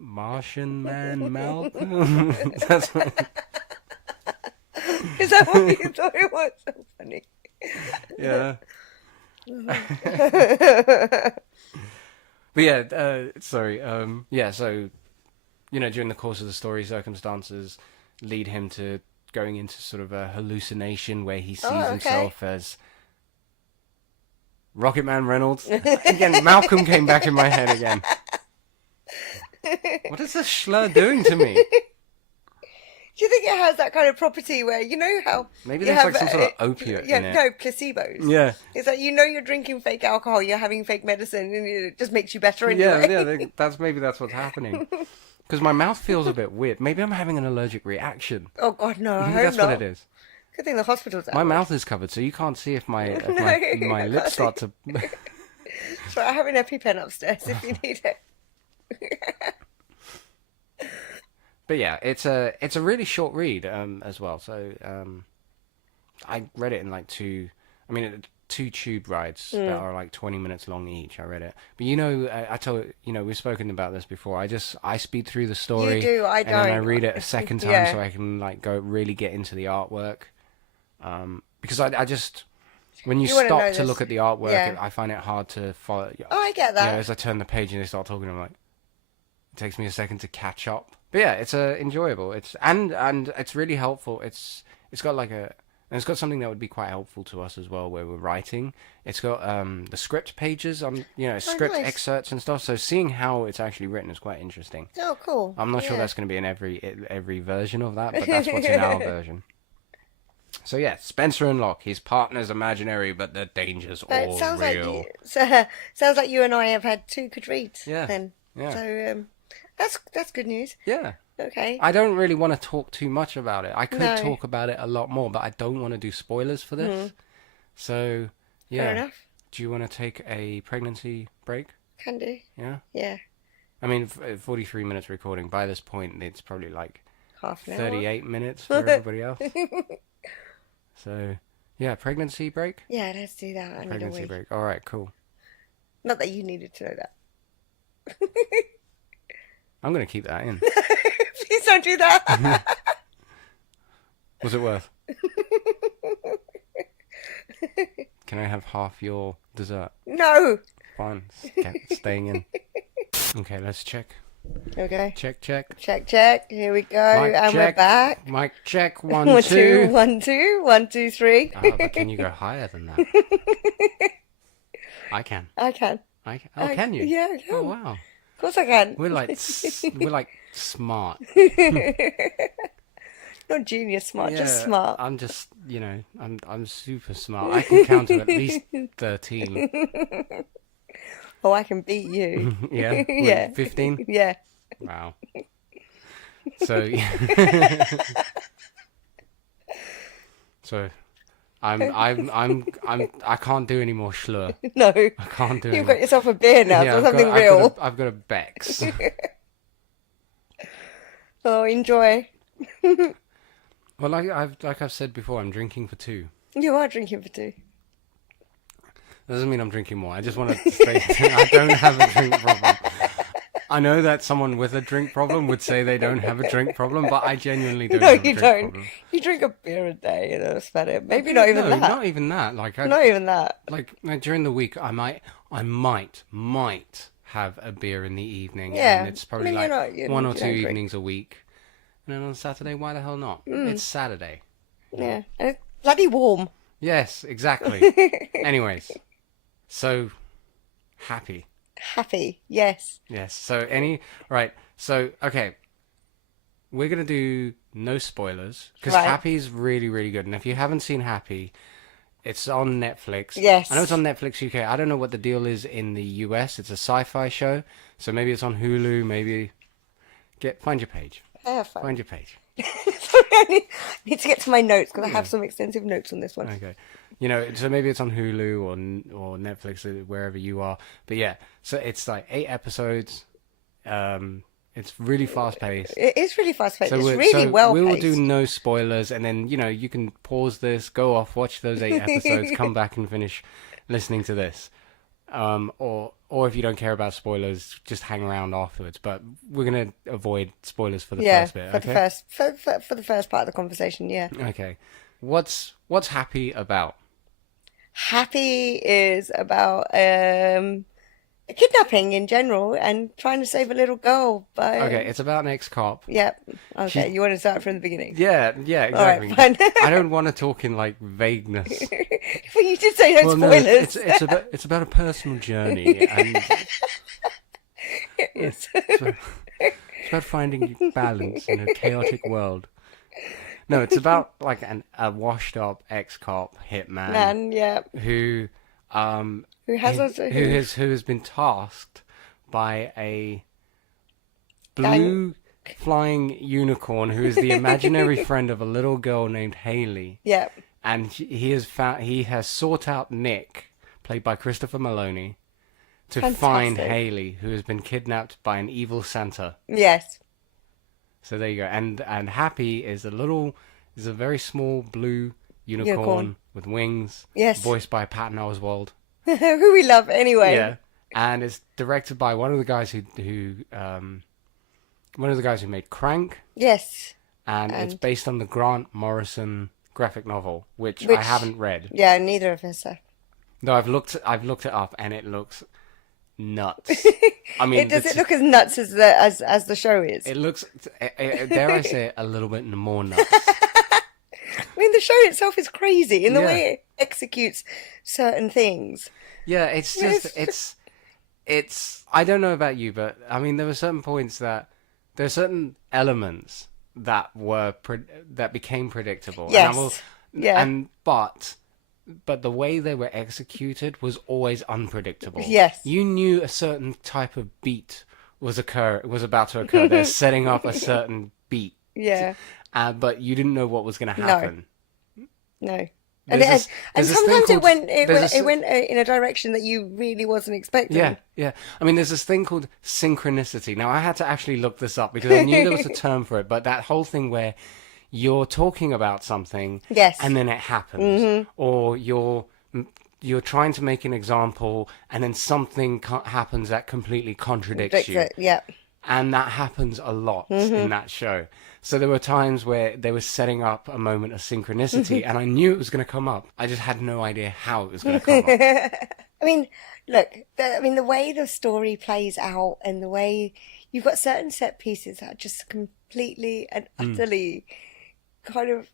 Martian Man Malcolm? That's what... Is that what you thought it was? So funny. Yeah. But yeah, sorry. Yeah, so, during the course of the story, circumstances lead him to going into sort of a hallucination where he sees himself as Rocket Man Reynolds. Again, Malcolm came back in my head again. What is this slur doing to me? Do you think it has that kind of property where, how... Maybe there's like some sort of opiate in it. No, placebos. Yeah. It's like, you're drinking fake alcohol, you're having fake medicine, and it just makes you better anyway. Yeah, that's what's happening. Because my mouth feels a bit weird. Maybe I'm having an allergic reaction. Oh, God, no, I hope That's not. what it is. Good thing the hospital's out. My mouth is covered, so you can't see if my lips start to... So I have an EpiPen upstairs if you need it. But yeah, it's a really short read as well. So I read it in like two tube rides that are like 20 minutes long each. I read it, but I told we've spoken about this before. I speed through the story. You do, I don't. And then I read it a second time Yeah. so I can like go really get into the artwork. Because I just when you wanna know stop to this. look at the artwork, Yeah. I find it hard to follow. Oh, I get that. As I turn the page and they start talking, I'm like, it takes me a second to catch up. But yeah, it's enjoyable. It's and it's really helpful. It's got like it's got something that would be quite helpful to us as well, where we're writing. It's got the script pages on script nice. excerpts and stuff. So seeing how it's actually written is quite interesting. Oh, cool. I'm not sure Yeah. that's going to be in every version of that, but that's what's in our version. So yeah, Spencer and Locke. His partner's imaginary, but the danger's But all it sounds real. sounds like you and I have had two good reads. Yeah. Then. Yeah. So that's good news. Yeah. Okay. I don't really want to talk too much about it. I could No. talk about it a lot more, but I don't want to do spoilers for this. So, yeah. Fair enough. Do you want to take a pregnancy break? Can do. Yeah? Yeah. I mean, 43 minutes recording. By this point, it's probably like Half an hour. 38 minutes for everybody else. So, yeah, pregnancy break? Yeah, let's do that. I need a Pregnancy week. break. All right, cool. Not that you needed to know that. I'm going to keep that in. Please don't do that. Was it worth? Can I have half your dessert? No. Fine. Staying in. Okay, let's check. Okay. Check, check. Check. Here we go. Mic and check. we're back. Mic check. 1, 1, 2. 2, 1, 2, 1, 2, 3. Oh, but can you go higher than that? I can. I can. Oh, can you? Yeah, I can. Oh, wow. Of course I can. We're like smart. Not genius smart, just Yeah, smart. I'm just, I'm super smart. I can count to at least 13. Oh, I can beat you. Yeah? Yeah. 15? Yeah. Wow. So, so I can't do any more schlur. No. I can't do You've any got yourself a beer now, so I've something got, real. I've got a Bex. Oh, enjoy. Well, like I've said before, I'm drinking for two. You are drinking for two. That doesn't mean I'm drinking more. I just want to say I don't have a drink problem. I know that someone with a drink problem would say they don't have a drink problem, but I genuinely don't have a drink problem. You drink a beer a day, and that's about it. Maybe not even that. Not even that. Not even that. Like during the week, I might have a beer in the evening. Yeah. And it's probably one or two evenings a week. And then on Saturday, why the hell not? It's Saturday. Yeah. And it's bloody warm. Yes, exactly. Anyways, so happy. Happy, yes. Yes. So okay. We're gonna do no spoilers because Happy's really, really good. And if you haven't seen Happy, it's on Netflix. Yes. I know it's on Netflix UK. I don't know what the deal is in the US. It's a sci-fi show, so maybe it's on Hulu. Maybe find your page. Find your page. Sorry, I need to get to my notes because I have some extensive notes on this one. Okay. So maybe it's on Hulu or Netflix, wherever you are. But yeah, so it's like 8 episodes. It's really fast paced. It is really fast paced. So it's really well paced. We will do no spoilers, and then you can pause this, go off, watch those 8 episodes, come back and finish listening to this. Or if you don't care about spoilers, just hang around afterwards. But we're gonna avoid spoilers for the first bit. For the first part of the conversation. Yeah. Okay. What's Happy about? Happy is about kidnapping in general and trying to save a little girl. Okay, it's about an ex-cop. Yep. Okay, you want to start from the beginning? Yeah, exactly. All right, fine. I don't want to talk in like vagueness. Well, you did say no spoilers. No, it's about a personal journey, and it's about finding balance in a chaotic world. No, it's about like a washed-up ex-cop hitman who has been tasked by a blue flying unicorn who is the imaginary friend of a little girl named Haley. Yeah. And he has sought out Nick, played by Christopher Meloni, to find Haley, who has been kidnapped by an evil Santa. Yes. So there you go. And Happy is a very small blue unicorn with wings. Yes. Voiced by Patton Oswalt. Who we love anyway. Yeah. And it's directed by one of the guys who made Crank. Yes. And it's based on the Grant Morrison graphic novel, which I haven't read. Yeah, neither of us have. No, I've looked it up, and it looks nuts. I mean, does it look as nuts as the show is? It looks, dare I say, a little bit more nuts. I mean, the show itself is crazy in the way it executes certain things. Yeah, it's just it's. I don't know about you, but I mean, there were certain certain elements that became predictable. Yes. But the way they were executed was always unpredictable. Yes. You knew a certain type of beat was about to occur. They're setting up a certain beat. Yeah. But you didn't know what was going to happen. No. And sometimes it went in a direction that you really wasn't expecting. Yeah. I mean, there's this thing called synchronicity. Now, I had to actually look this up because I knew there was a term for it, but that whole thing where you're talking about something and then it happens, or you're trying to make an example and then something happens that completely contradicts you. Yeah. And that happens a lot in that show. So there were times where they were setting up a moment of synchronicity, and I knew it was going to come up. I just had no idea how it was going to come up. I mean, look, the way the story plays out and the way you've got certain set pieces that are just completely and utterly kind of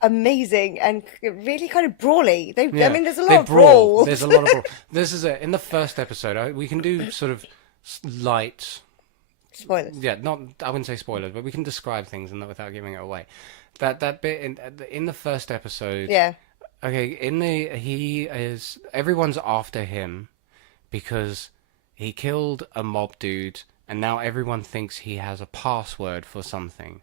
amazing and really kind of brawly. I mean, there's a lot of brawl. There's a lot of brawl. This is in the first episode. We can do sort of light spoilers. Yeah, I wouldn't say spoilers, but we can describe things without giving it away. That bit in the first episode. Yeah. Okay, everyone's after him because he killed a mob dude, and now everyone thinks he has a password for something.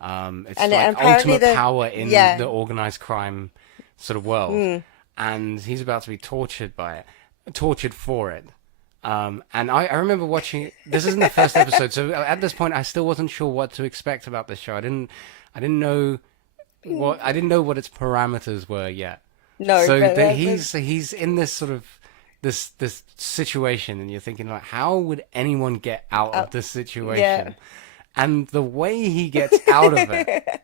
It's like ultimate power in the organized crime sort of world, and he's about to be tortured for it. And I remember watching it. This isn't the first episode, so at this point I still wasn't sure what to expect about this show. I didn't know Well, I didn't know what its parameters were yet. No, So but he's in this sort of this situation, and you're thinking like, how would anyone get out of this situation? Yeah. And the way he gets out of it,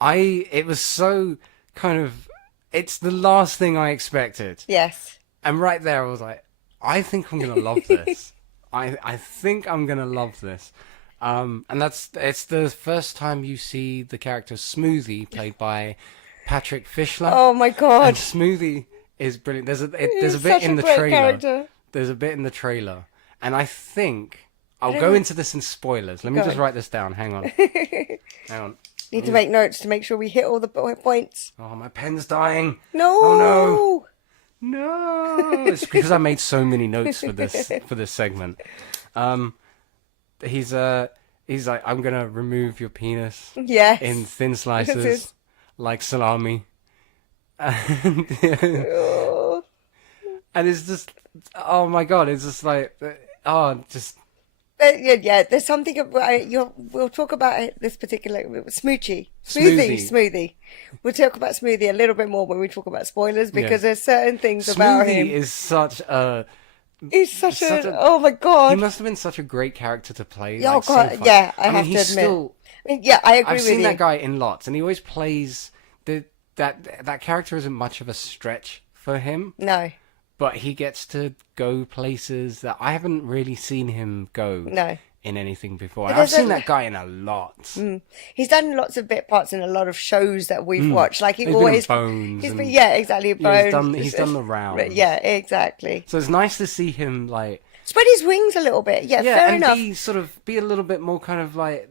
it was so kind of, it's the last thing I expected. Yes. And right there, I was like, I think I'm gonna love this. I think I'm gonna love this. And it's the first time you see the character Smoothie, played by Patrick Fischler. Oh my god. And Smoothie is brilliant. There's a bit such in a the great trailer. character. There's a bit in the trailer, and I think I'll go into this in spoilers. Let me just write this down. Hang on. Hang on. Need to make notes to make sure we hit all the points. Oh, my pen's dying. No. Oh no. It's because I made so many notes for this segment. He's like, I'm gonna remove your penis. Yes. In thin slices, like salami. And, Oh. and it's just, oh my god, it's just like, just. Yeah, there's something about we'll talk about this particular Smoothie. We'll talk about Smoothie a little bit more when we talk about spoilers, because there's certain things about him. Smoothie is such a. He's such a oh my god. He must have been such a great character to play. Oh like, god, so yeah, I have to he's admit. Still, yeah, I agree I've with seen you. that guy in lots, and he always plays that character isn't much of a stretch for him. No. But he gets to go places that I haven't really seen him go. No. In anything before. And I've seen that guy in a lot. He's done lots of bit parts in a lot of shows that we've watched. Like he's been in Bones. Yeah, exactly. Bones. He's done the rounds. Yeah, exactly. So it's nice to see him like spread his wings a little bit. Yeah, fair and enough. be a little bit more kind of like,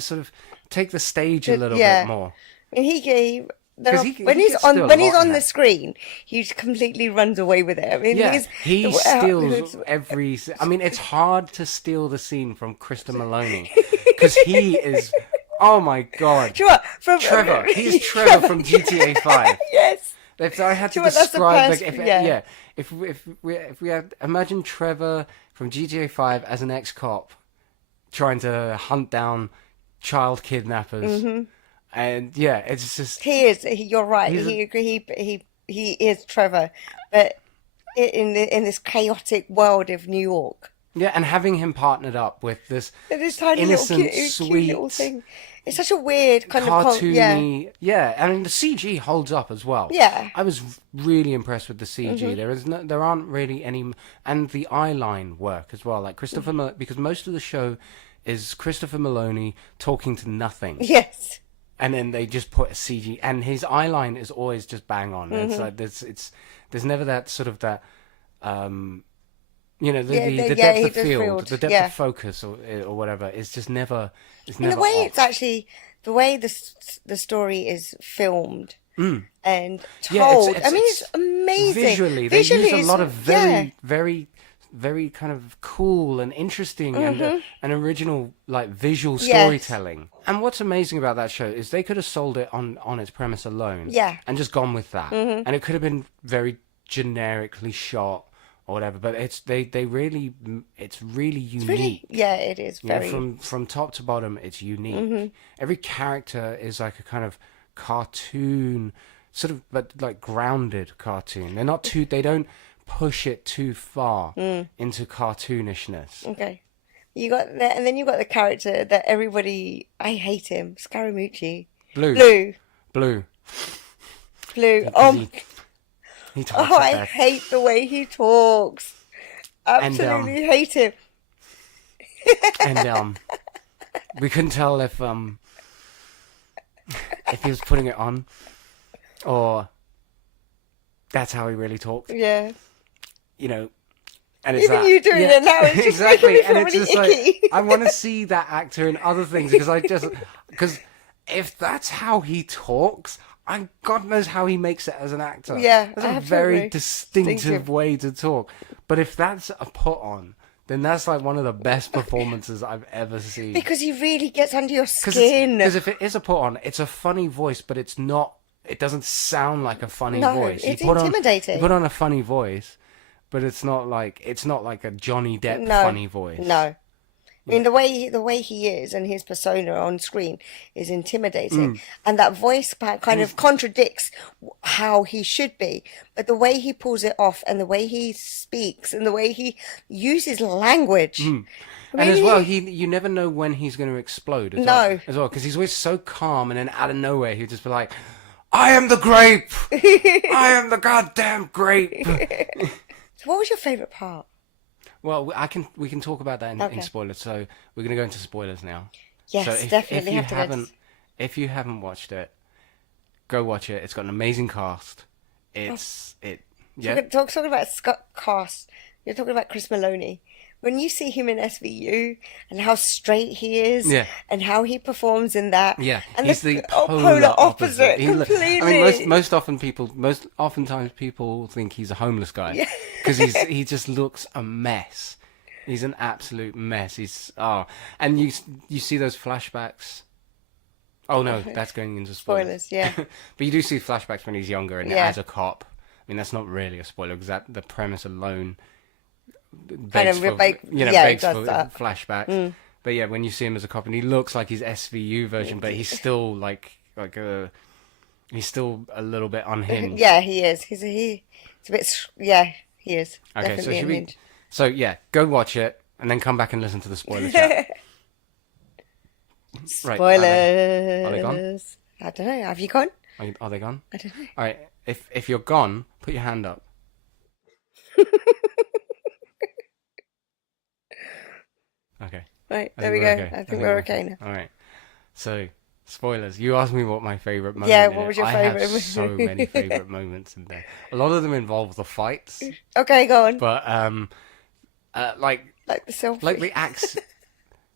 sort of take the stage a little bit more. And when he he's on in the that. screen, he completely runs away with it. I mean, he steals every. I mean, it's hard to steal the scene from Krista Meloni because he is. Oh my god, Trevor. He's Trevor from GTA 5. Yes. If I had to describe, if we had imagine Trevor from GTA 5 as an ex-cop trying to hunt down child kidnappers. Mm-hmm. And yeah, it's just you're right. He is Trevor, but in this chaotic world of New York. Yeah, and having him partnered up with this tiny innocent, little cute sweet little thing. It's such a weird kind cartoony. Yeah, I mean the CG holds up as well. Yeah, I was really impressed with the CG. Mm-hmm. There aren't really any, and the eye line work as well. Like Christopher, because most of the show is Christopher Meloni talking to nothing. Yes. And then they just put a CG, and his eye line is always just bang on. Mm-hmm. It's like there's never that sort of that, the depth of field, the depth of focus, or whatever. It's just never. It's never. The way off. it's actually the way the story is filmed and told. It's amazing. Visually, they use a lot of very kind of cool and interesting and original like visual storytelling. Yes. And what's amazing about that show is they could have sold it on its premise alone, and just gone with that, and it could have been very generically shot or whatever. But it's really unique. It is very from top to bottom. It's unique. Every character is like a kind of cartoon, sort of, but like grounded cartoon. They're not too. They don't push it too far into cartoonishness. Okay. And then you got the character that everybody, I hate him, Scaramucci. Blue. He talks I hate the way he talks. Absolutely hate him. And we couldn't tell if he was putting it on or that's how he really talked. Yeah. And it's even you doing it now, it's just exactly. making me feel and it's really just icky. like I want to see that actor in other things because if that's how he talks, God knows how he makes it as an actor. Yeah, that's a very distinctive way to talk. But if that's a put on, then that's like one of the best performances I've ever seen. Because he really gets under your skin. Because if it is a put on, it's a funny voice, but it's not. It doesn't sound like a funny voice. It's intimidating. You put on a funny voice, but it's not like a Johnny Depp funny voice. No. I mean, the way he is and his persona on screen is intimidating, and that voice kind of contradicts how he should be. But the way he pulls it off, and the way he speaks, and the way he uses language, And as well, you never know when he's going to explode. As well, because he's always so calm, and then out of nowhere he'll just be like, "I am the grape. I am the goddamn grape." So, what was your favorite part? Well, we can talk about that in spoilers. So we're going to go into spoilers now. Yes, so definitely. If you haven't watched it, go watch it. It's got an amazing cast. Yeah. Talking about cast. You're talking about Chris Meloni. When you see him in SVU and how straight he is, and how he performs in that, and he's the polar opposite completely. I mean, oftentimes people think he's a homeless guy because he just looks a mess. He's an absolute mess. And you see those flashbacks. Oh no, that's going into spoilers. Yeah. But you do see flashbacks when he's younger and as a cop. I mean, that's not really a spoiler because the premise alone begs for flashbacks. But yeah, when you see him as a cop and he looks like his SVU version, but he's still he's still a little bit unhinged. Yeah, he is. He's a bit. Yeah, he is. Okay, definitely unhinged. So go watch it and then come back and listen to the spoiler chat. Spoilers. Right, are they gone? I don't know. Have you gone? Are they gone? I don't know. All right. If you're gone, put your hand up. Okay. Right, there we go. Okay. I think we're okay now. All right. So, spoilers. You asked me what my favourite moment Yeah, what was your favourite moment? I have so many favourite moments in there. A lot of them involve the fights. Okay, go on. But, like the selfie. Like the axe...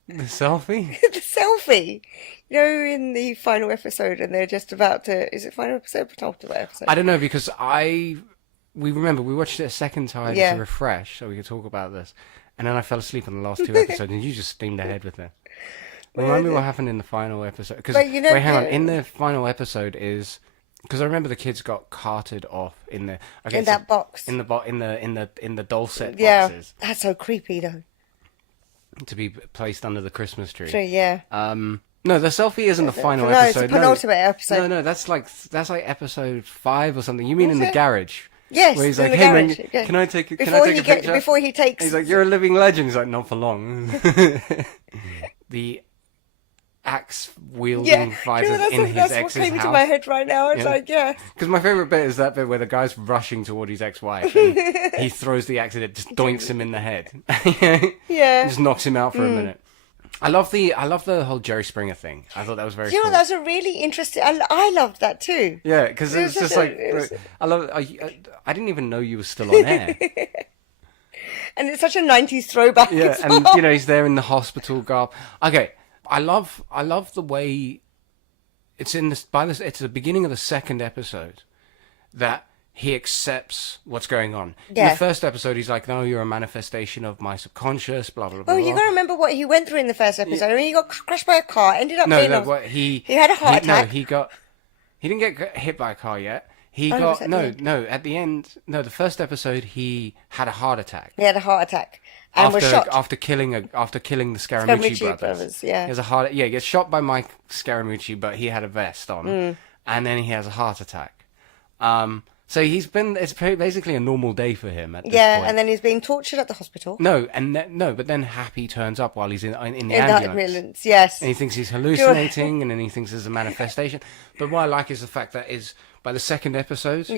The selfie? The selfie. You know, in the final episode, and they're just about to... Is it final episode or penultimate episode? I don't know, because we watched it a second time to refresh, so we could talk about this. And then I fell asleep on the last two episodes, and you just steamed ahead with it. Remind me what happened in the final episode. Because hang on. In the final episode is because I remember the kids got carted off in the that box in the doll set boxes. That's so creepy though. To be placed under the Christmas tree. True, yeah. No, the selfie isn't the final episode. It's the penultimate episode. No, that's like episode 5 or something. You mean in the garage? Yes, where he's in like, the "Hey garage, man, can I take a picture?" Before he takes... He's like, "You're a living legend." He's like, "Not for long." The axe-wielding fighters in his ex's house. That's what came into my head right now. It's like, Because my favourite bit is that bit where the guy's rushing toward his ex-wife and he throws the axe and it just doinks him in the head. Just knocks him out for a minute. I love the whole Jerry Springer thing. I thought that was very cool. You know, that was a really interesting... I loved that too. Yeah, because it's just like... I didn't even know you were still on air. And it's such a 90s throwback. Yeah, and he's there in the hospital garb. Okay, I love the way it's it's the beginning of the second episode that he accepts what's going on. Yeah. In the first episode, he's like, "No, you're a manifestation of my subconscious." Blah blah blah. Well, you got to remember what he went through in the first episode. I mean, he got crushed by a car. Ended up he had a heart attack. No, he didn't get hit by a car yet. At the end. No, the first episode he had a heart attack. He had a heart attack and was shot after killing the Scaramucci brothers. Yeah, he has a he gets shot by Mike Scaramucci, but he had a vest on, and then he has a heart attack. So it's basically a normal day for him at this point. and then he's being tortured at the hospital. But then Happy turns up while he's in the ambulance. Yes. And he thinks he's hallucinating, and then he thinks there's a manifestation. But what I like is the fact that by the second episode,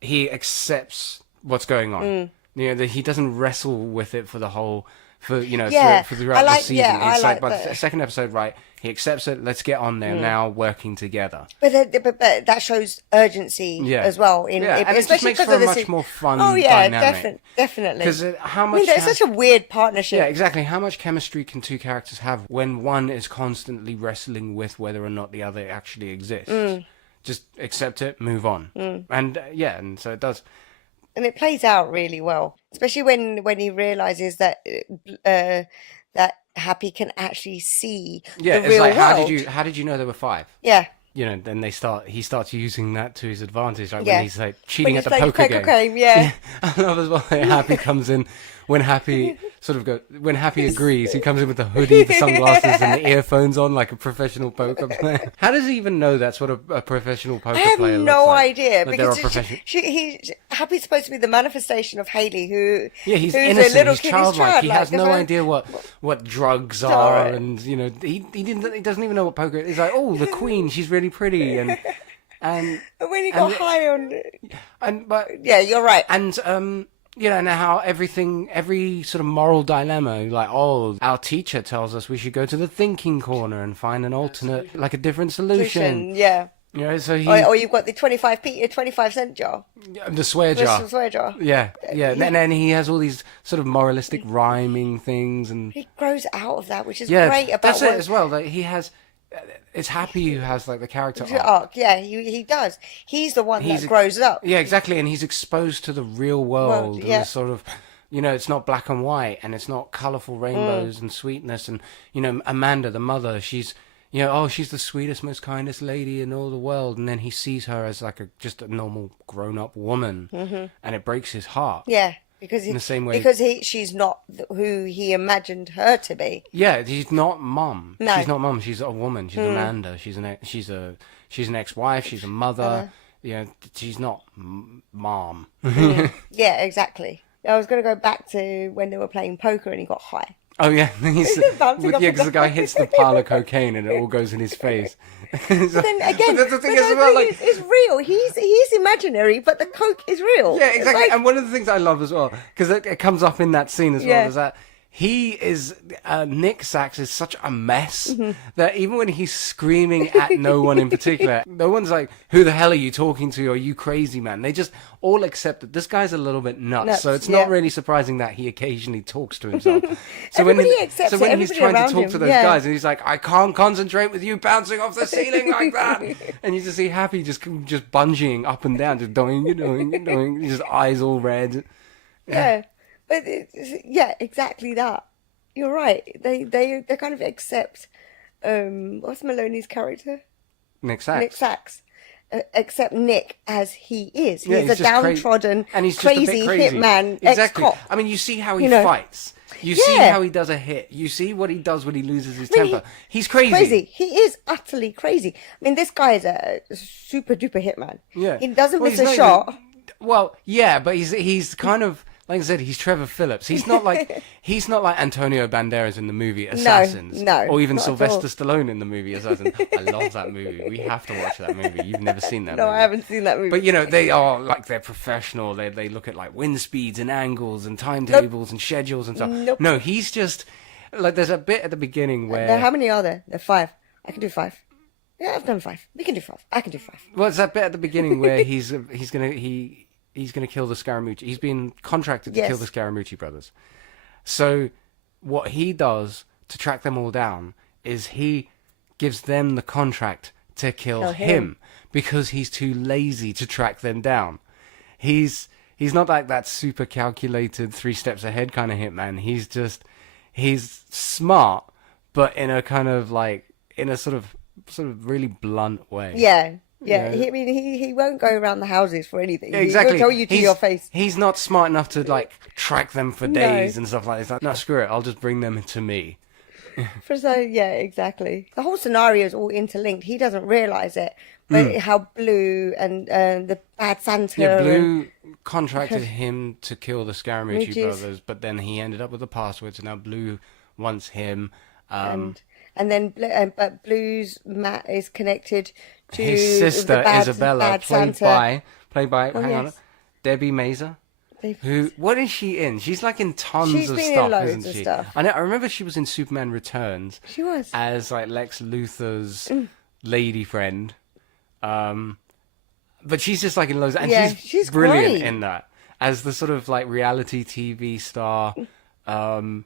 he accepts what's going on. You know, that he doesn't wrestle with it throughout the season. It's like by the second episode, right? He accepts it. Let's get on there now, working together. But that shows urgency as well. And it just makes for a much more fun dynamic. Definitely. Because how much? It's such a weird partnership. Yeah, exactly. How much chemistry can two characters have when one is constantly wrestling with whether or not the other actually exists? Just accept it, move on, and so it does. And it plays out really well, especially when he realizes that that Happy can actually see the real world. How did you know there were 5? Yeah, then he starts using that to his advantage, like Yeah. when he's like cheating When at the he's playing poker poker game. game, yeah. I love as well. Happy comes in when Happy when Happy agrees. He comes in with the hoodie, the sunglasses, and the earphones on, like a professional poker player. How does he even know that's what a professional poker I have player no looks like? idea That they're a because Happy's supposed to be the manifestation of Haley, he's who's innocent, a little he's kid, childlike. He has no so- idea what drugs are, and he doesn't even know what poker is. He's like, oh, the queen, she's really pretty, and And when he got high on, but yeah, you're right. and and how every sort of moral dilemma, like, oh, our teacher tells us we should go to the thinking corner and find an alternate, like a different solution. Yeah. So Or you've got the 25 cent jar. The swear jar. The swear jar. Yeah. And then he has all these sort of moralistic rhyming things, and He grows out of that, which is yeah, great about that's it as well. Like he has, it's Happy who has like the character arc. Yeah, he does. He's the one He's that grows up. Yeah, exactly, and he's exposed to the real world, and yeah. the sort of, it's not black and white, and it's not colourful rainbows and sweetness, and Amanda, the mother, she's she's the sweetest, most kindest lady in all the world, and then he sees her as like just a normal grown-up woman, and it breaks his heart. Yeah, because in the same way, because she's not who he imagined her to be. Yeah, she's not mum. No. She's not mum. She's a woman. She's Amanda. She's an ex-wife. She's a mother. She's not mom. Yeah, exactly. I was going to go back to when they were playing poker and he got high. Oh yeah, Bouncing up and because the guy hits the pile of cocaine and it all goes in his face. But then again, the thing is, well, like, it's real. He's imaginary, but the coke is real. yeah, exactly. Like, And one of the things I love as well, because it comes up in that scene as well, is that Nick Sachs is such a mess that even when he's screaming at no one in particular, no one's like, who the hell are you talking to? Are you crazy, man? They just all accept that this guy's a little bit nuts. So it's not really surprising that he occasionally talks to himself. So when he's trying to talk to those guys and he's like, I can't concentrate with you bouncing off the ceiling like that. And you just see Happy just bungeeing up and down, just doing, just eyes all red. Yeah. But yeah, exactly that. You're right. They kind of accept. What's Meloni's character? Nick Sachs. Nick Sachs. Accept Nick as he is. Yeah, he's a downtrodden, and he's crazy hitman, exactly. ex-cop. I mean, you see how he fights. You see how he does a hit. You see what he does when he loses his temper. He's crazy. He is utterly crazy. I mean, this guy is a super duper hitman. Yeah. He doesn't miss a shot. Well, yeah, but he's kind of, like I said, he's Trevor Phillips. He's not like Antonio Banderas in the movie Assassins. No, or even not at Sylvester all. Stallone in the movie Assassins. I love that movie. We have to watch that movie. You've never seen that movie. No, I haven't seen that movie. But they are like, they're professional. They look at like wind speeds and angles and timetables and schedules and stuff. Nope. No, he's just like, there's a bit at the beginning where How many are there? There are 5. I can do 5. Yeah, I've done 5. We can do 5. I can do 5. well, it's that bit at the beginning where he's gonna kill the Scaramucci. He's been contracted to kill the Scaramucci brothers. So what he does to track them all down is he gives them the contract to kill him because he's too lazy to track them down. He's not like that super calculated 3 steps ahead kind of hitman. He's smart, but in a kind of like, in a sort of really blunt way. Yeah. Yeah, he won't go around the houses for anything. Exactly. He'll tell you to your face. He's not smart enough to like track them for days and stuff like that. He's like, no, screw it. I'll just bring them to me. Yeah, exactly. The whole scenario is all interlinked. He doesn't realise it, but how Blue and the bad Santa. Yeah, Blue contracted him to kill the Scaramucci brothers, but then he ended up with the password, so now Blue wants him. And then but Blue's Matt is connected to his sister Isabella, played by hang on, yes. Debbie Mazur. What is she in? She's like in tons She's of been in stuff, loads isn't of she? stuff. I remember she was in Superman Returns. She was as like Lex Luthor's lady friend. But she's just like in loads, and she's brilliant great in that as the sort of like reality TV star. mum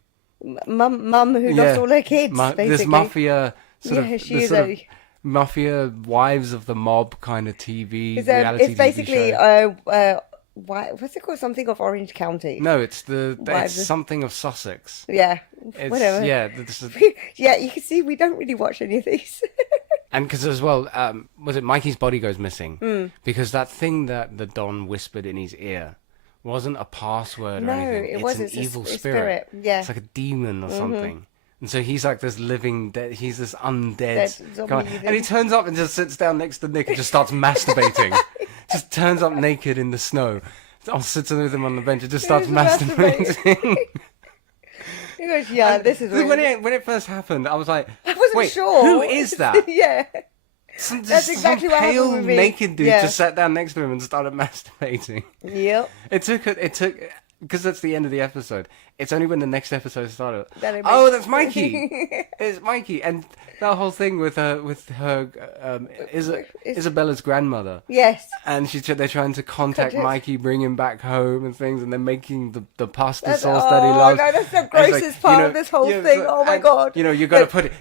who lost all her kids. Basically, this mafia sort of, she is sort of mafia wives of the mob kind of reality it's basically TV show. What's it called? Something of Orange County. No, it's something of Sussex. Yeah, It's, whatever. Yeah, Yeah, you can see we don't really watch any of these. And because as well, was it Mikey's body goes missing? Because that thing that the Don whispered in his ear wasn't a password or anything. it wasn't. It's an evil a spirit. Yeah. It's like a demon or something. And so he's like this living dead. He's this undead Dead guy. zombie. And he turns up and just sits down next to Nick and just starts masturbating. Just turns up naked in the snow. Sits with him on the bench and just starts masturbating. He goes, yeah, this is when it first happened, I was like, I wasn't wait, sure. who is that? Yeah. That's exactly what happened pale with me. naked dude Yeah. just sat down next to him and started masturbating. Yep. It took because that's the end of the episode. It's only when the next episode started. That it Oh, makes- that's Mikey. It's Mikey, and that whole thing with her Isabella's grandmother. Yes. And they're trying to contact Mikey, bring him back home and things, and they're making the pasta That's, sauce that he loves. no, that's the And it's like, grossest part of this whole thing. Oh my God. You got to put it,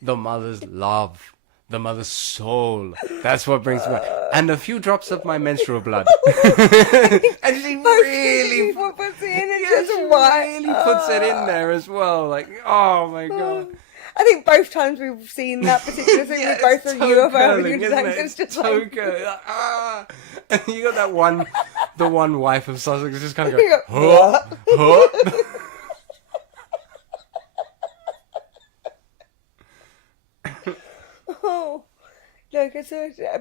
the mother's love, the mother's soul. That's what brings me back. And a few drops of my menstrual blood. And she really puts it in and yeah, just she white. really puts it in there as well. Like, oh my God. I think both times we've seen that particular thing with both it's of toe you of our curling, isn't it? it's just toe like, curling. Like, ah. And you got the one wife of Sussex just kind of You going, go, huh, huh. oh. No,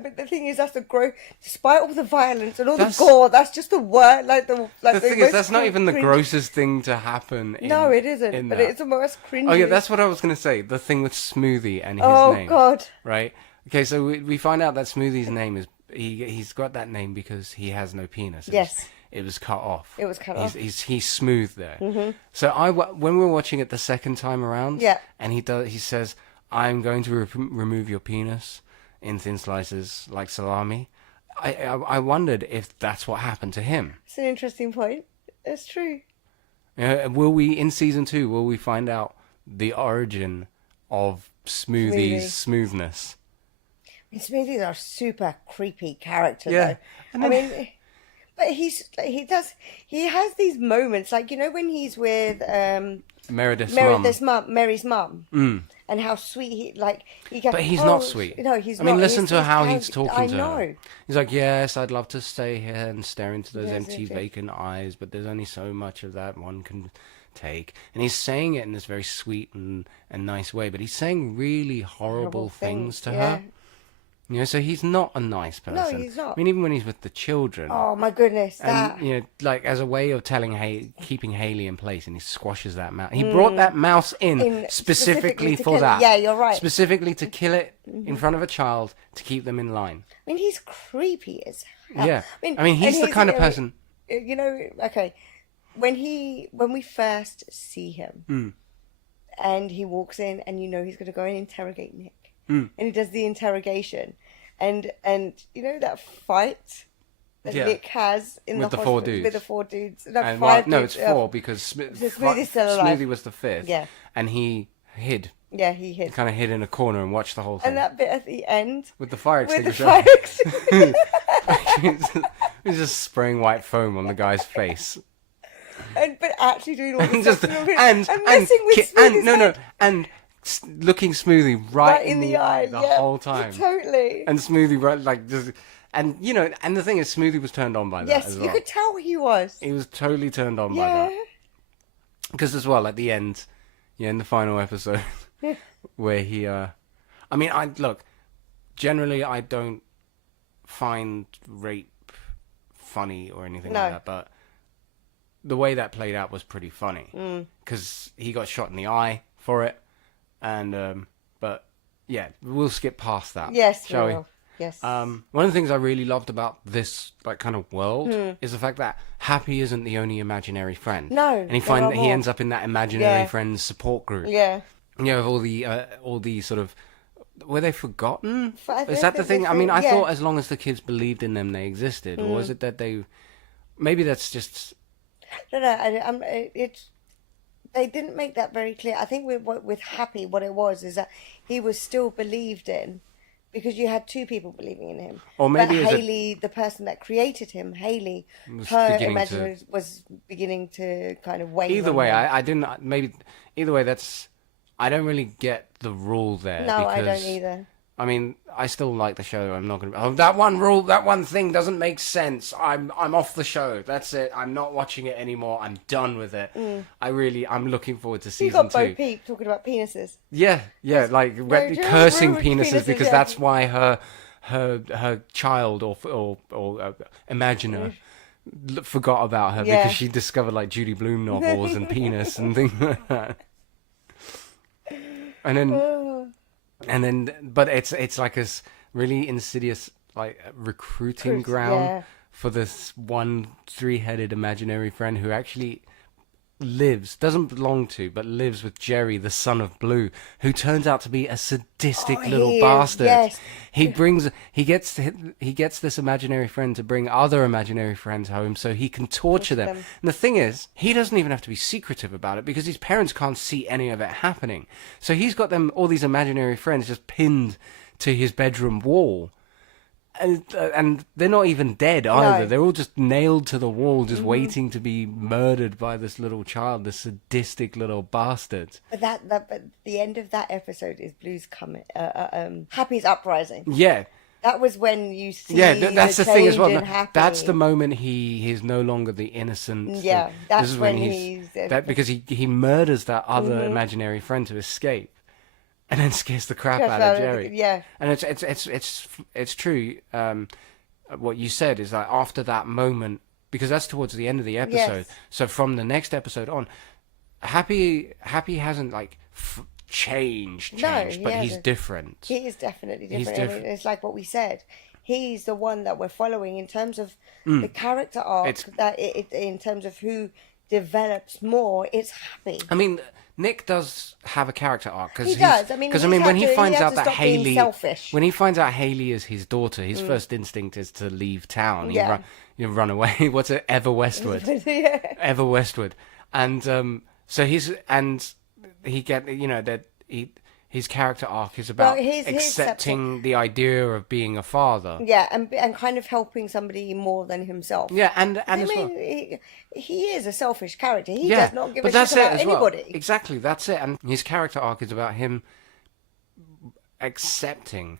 but the thing is, that's the growth. Despite all the violence and all That's- the gore, that's just the word. The thing is, that's not even the grossest thing to happen. No, it isn't. But it's the most cringy. Oh yeah, that's what I was gonna say. The thing with Smoothie and his Oh name. God. Right. Okay, so we find out that Smoothie's name is he's got that name because he has no penis. Yes. It was cut off. It was cut off. He's smooth there. Mm-hmm. So when we were watching it the second time around, Yeah. and he says, "I'm going to remove your penis in thin slices like salami." I wondered if that's what happened to him. It's an interesting point. It's true. Will we in season 2? Will we find out the origin of Smoothie's smoothness? I mean, Smoothies are a super creepy character, Yeah. though. I mean, but he has these moments, like, you know, when he's with Mary's mum, and how sweet he goes, But he's not sweet. No, he's I not. mean, listen to how he's talking I to know. her. He's like, "Yes, I'd love to stay here and stare into those Yes, empty, yes. vacant eyes, but there's only so much of that one can take." And he's saying it in this very sweet and nice way, but he's saying really horrible things to her. You know, so he's not a nice person. No, he's not. I mean, even when he's with the children. Oh my goodness, And, that. you know, like, as a way of keeping Haley in place, and he squashes that mouse. He brought that mouse in specifically to for kill it. that. Yeah, you're right. Specifically to kill it in front of a child to keep them in line. I mean, he's creepy as hell. Yeah. I mean, he's the kind of person... You know, okay, when we first see him, and he walks in, and you know he's going to go and interrogate Nick, and he does the interrogation, and you know that fight that Nick has in with the the four hospital dudes. with the 4 dudes. No, And, 5 no, dudes. it's 4 because Smoothie's still alive. Smoothie was the 5th. Yeah. And he hid. Yeah, he hid. Kind of hid in a corner and watched the whole thing. And that bit at the end with the fire with the extinguisher. fire extinguisher. He's just spraying white foam on the guy's face. But actually doing all the Just, stuff and messing with Smoothie's head. looking Smoothie right in the eye the yeah, whole time. Totally. And Smoothie right like just, and you know, and the thing is, Smoothie was turned on by that Yes, as you well. could tell he was. He was totally turned on by Yeah. that. Because as well, at the end, in the final episode, where he, I mean, generally I don't find rape funny or anything like that, but the way that played out was pretty funny. Because he got shot in the eye for it, and, but, yeah, we'll skip past that. Yes, shall we? will. Yes. One of the things I really loved about this like kind of world is the fact that Happy isn't the only imaginary friend. No, and he there are he more. ends up in that imaginary Yeah. friends support group. Yeah. You know, of all the sort of, were they forgotten? I Is that the think thing? they I mean, I yeah. thought as long as the kids believed in them, they existed, or was it that they? Maybe that's just. No, they didn't make that very clear. I think with Happy, what it was is that he was still believed in, because you had 2 people believing in him. Or maybe but it was Haley, the person that created him, Haley, Was her beginning imagination was beginning to kind of wane. Either on way, him. I didn't. Maybe either way, that's. I don't really get the rule there. No, because I don't either. I mean, I still like the show. I'm not going to... Oh, that one rule, that one thing doesn't make sense. I'm off the show. That's it. I'm not watching it anymore. I'm done with it. I'm looking forward to season 2. You got Bo Peep talking about penises. Yeah, like cursing penises because that's why her child or imaginer forgot about her because she discovered like Judy Blume novels and penis and things like that. And then, but it's like a really insidious like recruiting ground for this one 3-headed imaginary friend who actually doesn't belong to, but lives with Jerry, the son of Blue, who turns out to be a sadistic little bastard. Yes. He gets this imaginary friend to bring other imaginary friends home so he can torture them. And the thing is, he doesn't even have to be secretive about it because his parents can't see any of it happening. So he's got all these imaginary friends just pinned to his bedroom wall. And they're not even dead either. No. They're all just nailed to the wall, just waiting to be murdered by this little child, this sadistic little bastard. But the end of that episode is Blue's Happy's uprising. Yeah. That was when you see that's the thing as well. That's the moment he's he's no longer the innocent. Yeah, that's when he's because he murders that other imaginary friend to escape. And then scares the crap out of Jerry. Yeah, and it's true. What you said is that after that moment, because that's towards the end of the episode. Yes. So from the next episode on, Happy hasn't like changed, but he's different. He is definitely different. I mean, it's like what we said. He's the one that we're following in terms of the character arc. In terms of who develops more, it's Happy. I mean, Nick does have a character arc because he does. I mean, when he finds out that Haley is his daughter, his first instinct is to leave town. You run away. What's it? Ever westward. Ever westward. And so his character arc is about accepting the idea of being a father. Yeah, and kind of helping somebody more than himself. Yeah, and he is a selfish character. He does not give a shit about anybody. Well. Exactly, that's it. And his character arc is about him accepting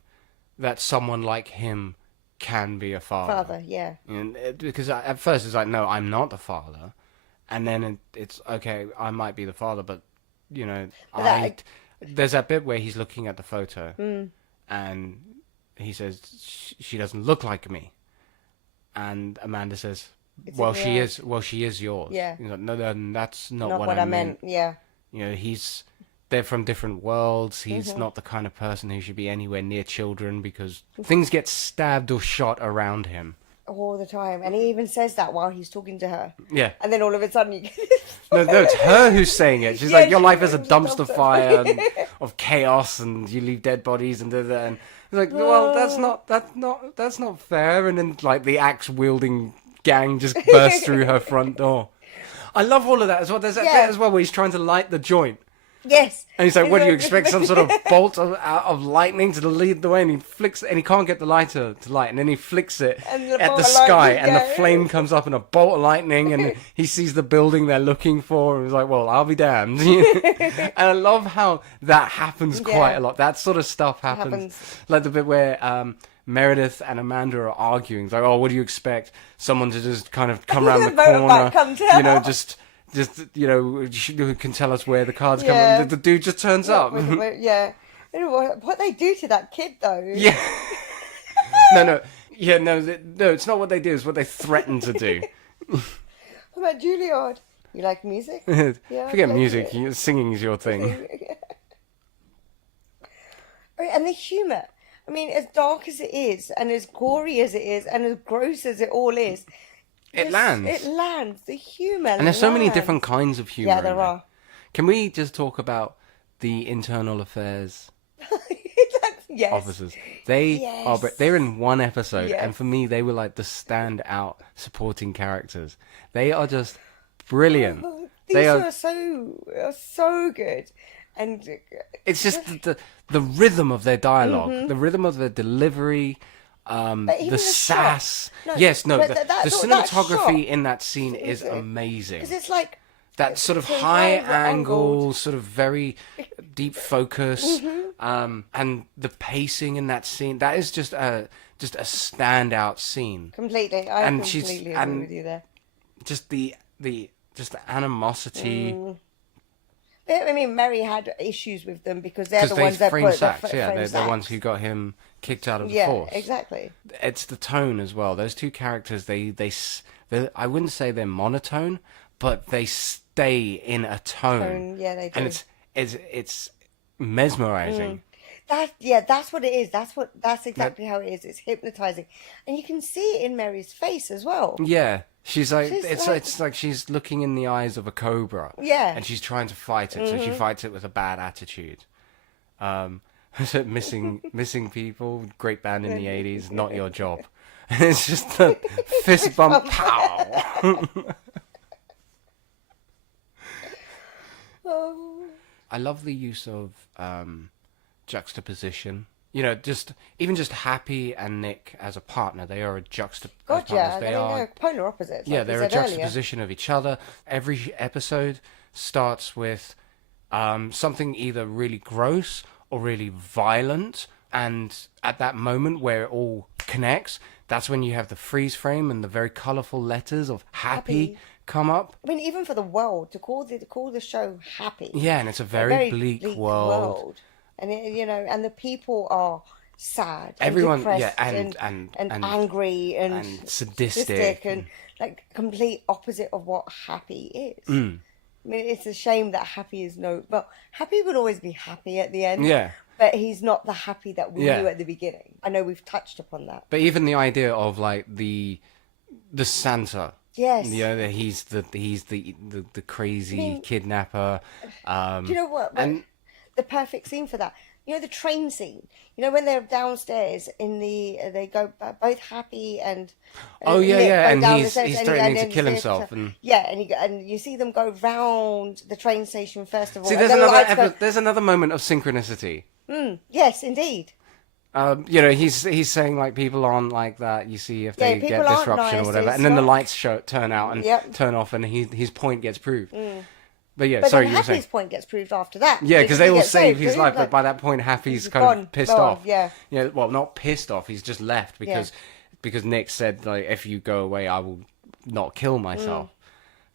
that someone like him can be a father. Yeah. And because at first it's like, no, I'm not the father. And then it's, okay, I might be the father, but, there's that bit where he's looking at the photo and he says, she doesn't look like me. And Amanda says, she is yours. Yeah. He's like, no, that's not what I meant. Yeah. They're from different worlds. He's not the kind of person who should be anywhere near children because things get stabbed or shot around him. All the time. And he even says that while he's talking to her. Yeah. And then all of a sudden you No, it's her who's saying it. She's like, your life is a dumpster fire of chaos and you leave dead bodies and it's like, well, that's not fair. And then like the axe wielding gang just bursts through her front door. I love all of that as well. There's that bit as well where he's trying to light the joint. Yes. And he's like, what do you expect? Some sort of bolt of lightning to lead the way? And he flicks it, and he can't get the lighter to light. And then he flicks it at the sky, and the flame comes up in a bolt of lightning, and he sees the building they're looking for, and he's like, well, I'll be damned. And I love how that happens quite a lot. That sort of stuff happens. Like the bit where Meredith and Amanda are arguing. It's like, oh, what do you expect? Someone to just kind of come around the corner, who can tell us where the cards come from. The dude just turns up. Yeah. What they do to that kid, though. Yeah. No, it's not what they do, it's what they threaten to do. What about Juilliard? You like music? Yeah, forget music, singing is your thing. And the humour. I mean, as dark as it is, and as gory as it is, and as gross as it all is, it lands. It lands. The humour. And there's so many different kinds of humour. Yeah, there are. Can we just talk about the internal affairs officers? They're in one episode, and for me, they were like the standout supporting characters. They are just brilliant. These are so good. And it's just the rhythm of their dialogue, the rhythm of their delivery, the sass. The cinematography in that scene is amazing. Because it's like that sort of high angle, sort of very deep focus, And the pacing in that scene, that is just a standout scene. Completely. I And completely agree with you there. Just the animosity. I mean, Mary had issues with them because they're the Because ones that frame put sacks, the yeah, frame they're the sacks. ones who got him kicked out of the Yeah, force. exactly. It's the tone as well. Those two characters, they I wouldn't say they're monotone, but they stay in a tone. Yeah, they do. And it's mesmerizing. That's what it is. That's exactly how it is. It's hypnotizing, and you can see it in Mary's face as well. Yeah. She's like, She's it's like she's looking in the eyes of a cobra. Yeah. And she's trying to fight it, so she fights it with a bad attitude. Missing people, great band in the 80s, not your job. It's just a fist bump, pow! I love the use of juxtaposition. You know, even just Happy and Nick as a partner, they are a God, yeah. They're polar opposites. Yeah, like they're we a said juxtaposition of each other. Every episode starts with something either really gross or really violent, and at that moment where it all connects, that's when you have the freeze frame and the very colourful letters of happy come up. I mean, even for the world, to call the show Happy. Yeah, and it's a very bleak world. And and the people are sad, everyone, and yeah, depressed, and angry and sadistic and like complete opposite of what Happy is. Mm. I mean, it's a shame that Happy is Happy would always be happy at the end. Yeah. But he's not the Happy that we knew at the beginning. I know we've touched upon that. But even the idea of like the Santa. Yes. You know, that he's the crazy kidnapper. Do you know what? And the perfect scene for that. You know, the train scene. You know, when they're downstairs they go both Happy and Nick and down he's the stairs, threatening to then kill himself. And and you see them go round the train station first of all. see, there's another moment of synchronicity. Yes, indeed. You know, he's saying like people aren't like that. You see if they get disruption nice, or whatever, and then the lights turn out and turn off, and his point gets proved. But yeah, But sorry, then you were saying. Happy's point gets proved after that. Yeah, because they he all gets save saved, his so life, he's but by that point, Happy's kind of pissed off. Yeah. Well, not pissed off. He's just left because Nick said like, if you go away, I will not kill myself.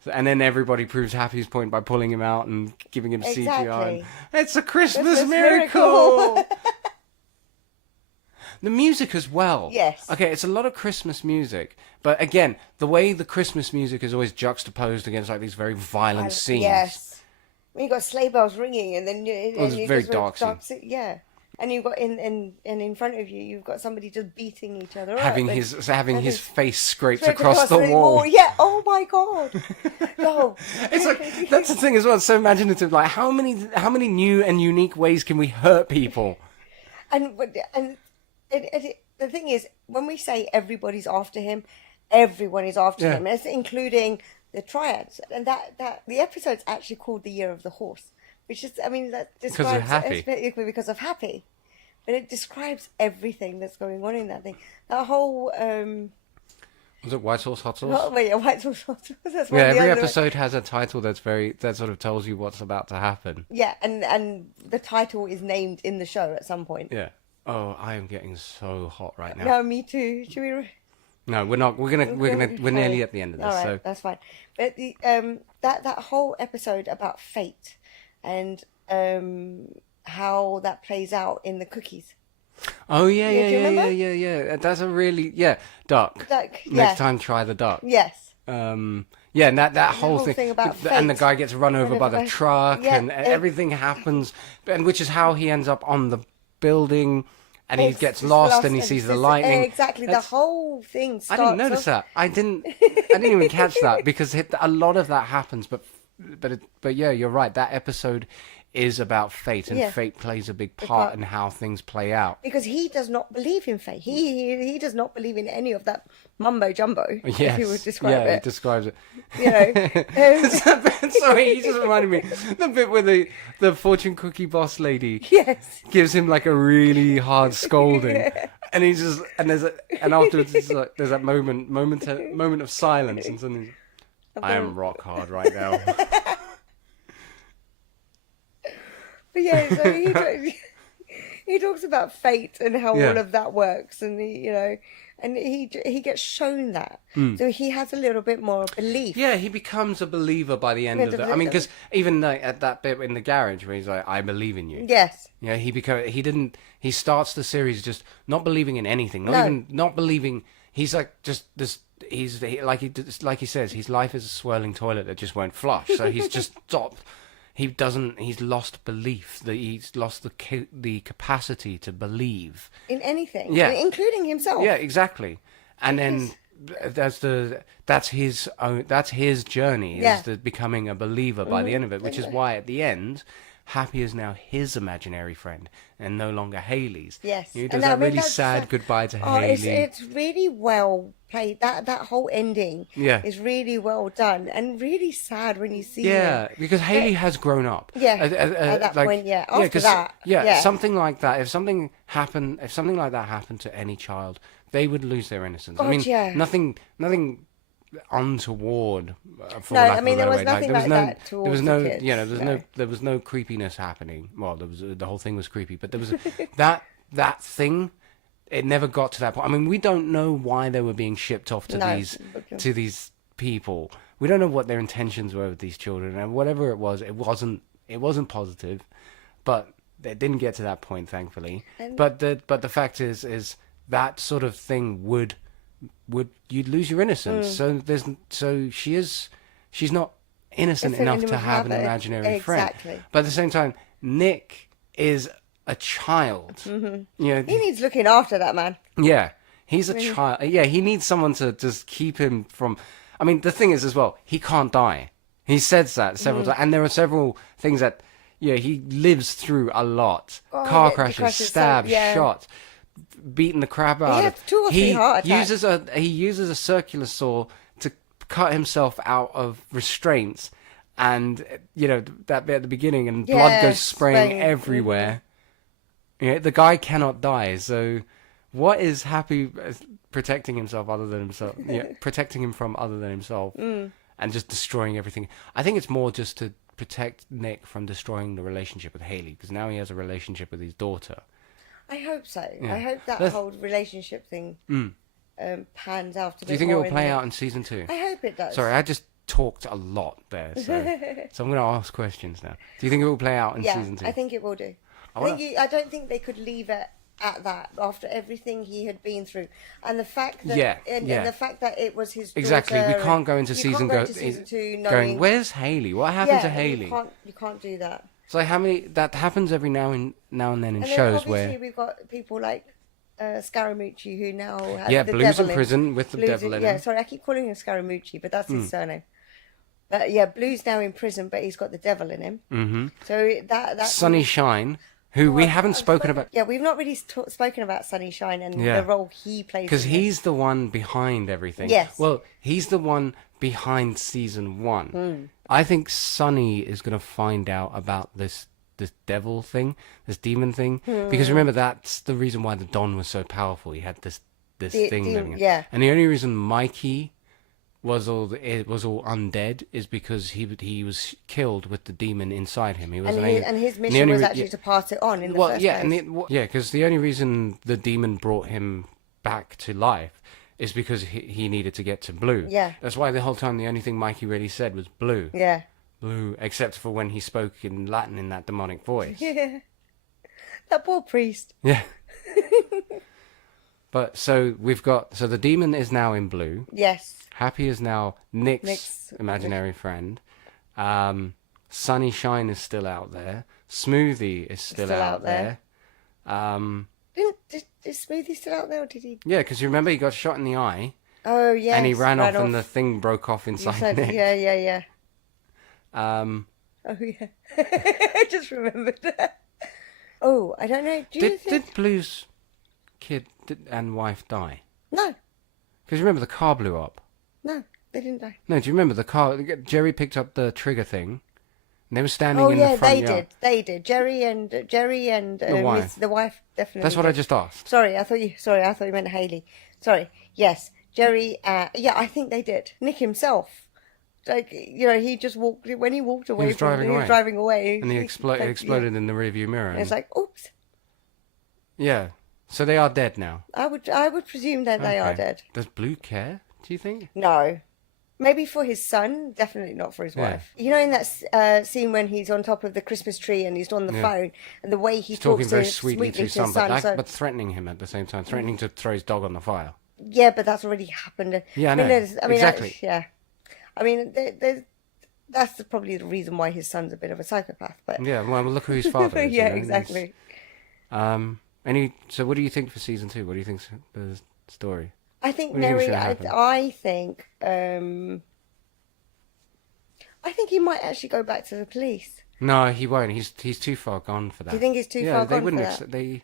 And then everybody proves Happy's point by pulling him out and giving him CPR. And, it's a Christmas miracle. The music as well. Yes. Okay, it's a lot of Christmas music. But again, the way the Christmas music is always juxtaposed against like these very violent scenes. Yes. When you got sleigh bells ringing, and then it was a very dark scene. Yeah. And you've got in front of you, you've got somebody just beating each other having up. His face scraped across the wall. Yeah. Oh my God. No. It's like that's the thing as well. It's so imaginative. Like how many new and unique ways can we hurt people? And the thing is, when we say everybody's after him, everyone is after him, including the triads. And that the episode's actually called The Year of the Horse, which is, I mean, that describes because of Happy, but it describes everything that's going on in that thing. That whole was it White Sauce, Hot Sauce? Oh, yeah, White Sauce, Hot Sauce. That's every episode has a title that sort of tells you what's about to happen. Yeah, and the title is named in the show at some point. Yeah. Oh, I am getting so hot right now. No, me too. Should we? No, we're not. We're nearly at the end of this. All right, so that's fine. But the that whole episode about fate and how that plays out in the cookies. Oh yeah. That's a really duck. Next time, try the duck. Yes. And that whole thing about fate. And the guy gets run over by the truck, and everything happens, and which is how he ends up on the building, and he gets lost and he sees the lightning. Exactly, the whole thing starts. I didn't notice that. I didn't even catch that because a lot of that happens. But yeah, you're right. That episode is about fate, and fate plays a big part in how things play out. Because he does not believe in fate. He does not believe in any of that mumbo jumbo. Yes. If he would describe it. He describes it. You know. Sorry, he just reminded me the bit where the fortune cookie boss lady gives him like a really hard scolding, and he just and afterwards it's like, there's that moment of silence, and suddenly I am rock hard right now. But yeah, so he talks about fate and how Yeah. all of that works, and he gets shown that, so he has a little bit more belief. Yeah, he becomes a believer by the end of it. I mean, because even like, at that bit in the garage where he's like, "I believe in you." Yes. Yeah, he starts the series just not believing in anything, not believing. He's like just this. Like he says, his life is a swirling toilet that just won't flush. So he's just stopped. He's lost belief. He's lost the capacity to believe In anything. Yeah. Including himself. Yeah, exactly. And then that's his journey, Yeah. is the becoming a believer by the end of it, which is why at the end, Happy is now his imaginary friend and no longer Haley's. Yes. He does And that I mean, really that's sad goodbye to Haley. It's really well played. That whole ending is really well done and really sad when you see Yeah, him. because Haley has grown up. Yeah, at that point, yeah. After that, yeah. Something like that. If something like that happened to any child, they would lose their innocence. I God, mean, yeah. nothing untoward. For No, lack I of mean, a there better was way. nothing there was like no, that towards there was no, the kids. you know, No. there was no creepiness happening. Well, the whole thing was creepy, but there was that thing. It never got to that point. I mean, we don't know why they were being shipped off to these people. We don't know what their intentions were with these children, and whatever it wasn't positive. But it didn't get to that point, thankfully. But the fact is that sort of thing would you'd lose your innocence. So she's not innocent enough to have an imaginary friend. But at the same time, Nick is a child. You know, He needs looking after, that man. yeah, he's a child. Yeah, he needs someone to just keep him from. I mean, the thing is as well, he can't die. He says that several times, and there are several things that he lives through a lot. Car crashes, stabs, shot, beating the crap out He of. had 2 or 3 heart attacks. He uses a circular saw to cut himself out of restraints, and that bit at the beginning, and blood goes spraying everywhere. The guy cannot die. So, what is Happy protecting himself other than himself? Protecting him from other than himself, and just destroying everything. I think it's more just to protect Nick from destroying the relationship with Haley, because now he has a relationship with his daughter. I hope so. Yeah. I hope that whole relationship thing pans out. Do you think it will play out in season 2? I hope it does. Sorry, I just talked a lot there, so I'm going to ask questions now. Do you think it will play out in season 2? I think it will do. I don't think they could leave it at that after everything he had been through, and the fact that and the fact that it was his daughter. Exactly. We can't go into season 2 knowing, going, where's Haley? What happened to Haley? You can't do that. So that happens every now and then in And shows then where obviously we've got people like Scaramucci, who now has the Blue's devil in prison with the devil in him. Yeah, sorry, I keep calling him Scaramucci, but that's his surname. But yeah, Blue's now in prison, but he's got the devil in him. Mm-hmm. So that's Sunny Shine, who we haven't spoken about. Yeah, we've not really spoken about Sunny Shine and the role he plays. Because he's the one behind everything. Yes. Well, he's the one behind season 1. I think Sunny is going to find out about this devil thing, this demon thing. Because remember, that's the reason why the Don was so powerful. He had this thing living in. Yeah. And the only reason Mikey was all undead is because he was killed with the demon inside him. He was and his mission was actually to pass it on in the first place. Because the only reason the demon brought him back to life is because he needed to get to Blue. Yeah. That's why the whole time the only thing Mikey really said was Blue. Yeah. Blue, except for when he spoke in Latin in that demonic voice. Yeah. That poor priest. Yeah. But so the demon is now in Blue. Yes. Happy is now Nick's imaginary friend. Sunny Shine is still out there. Smoothie is still out there. Is Smoothie still out there, or did he? Yeah, because you remember he got shot in the eye. Oh, yeah. And he ran off and the thing broke off inside Nick. Yeah. Um, Oh, yeah. I just remembered that. Oh, I don't know. Did Blue's kid and wife die? No. Because remember the car blew up. No, they didn't die. No, do you remember the car? Jerry picked up the trigger thing. And they were standing in the front yard. They did. Jerry and the wife. The wife definitely. That's what I just asked. Sorry, I thought you meant Haley. Sorry. Yes, Jerry. Yeah, I think they did. Nick himself. Like, he just walked when he walked away. He was driving away, and he exploded in the rearview mirror. And it's like, oops. Yeah. So they are dead now. I would presume that they are dead. Does Blue care, do you think? No. Maybe for his son, definitely not for his Yeah. wife. You know, in that scene when he's on top of the Christmas tree and he's on the phone, and the way he He's talking talks very to, sweetly to his his son, but threatening him at the same time, threatening to throw his dog on the fire. yeah, but that's already happened. Yeah, I know. Exactly. Yeah. I mean, that's probably the reason why his son's a bit of a psychopath. But Yeah, well, look who his father is. yeah, you know? exactly. So what do you think for season 2? What do you think's the story? I think What do you think Mary. should happen? I think he might actually go back to the police. No, he won't. He's too far gone for that. Do you think he's too Yeah, far they gone wouldn't for accept, that?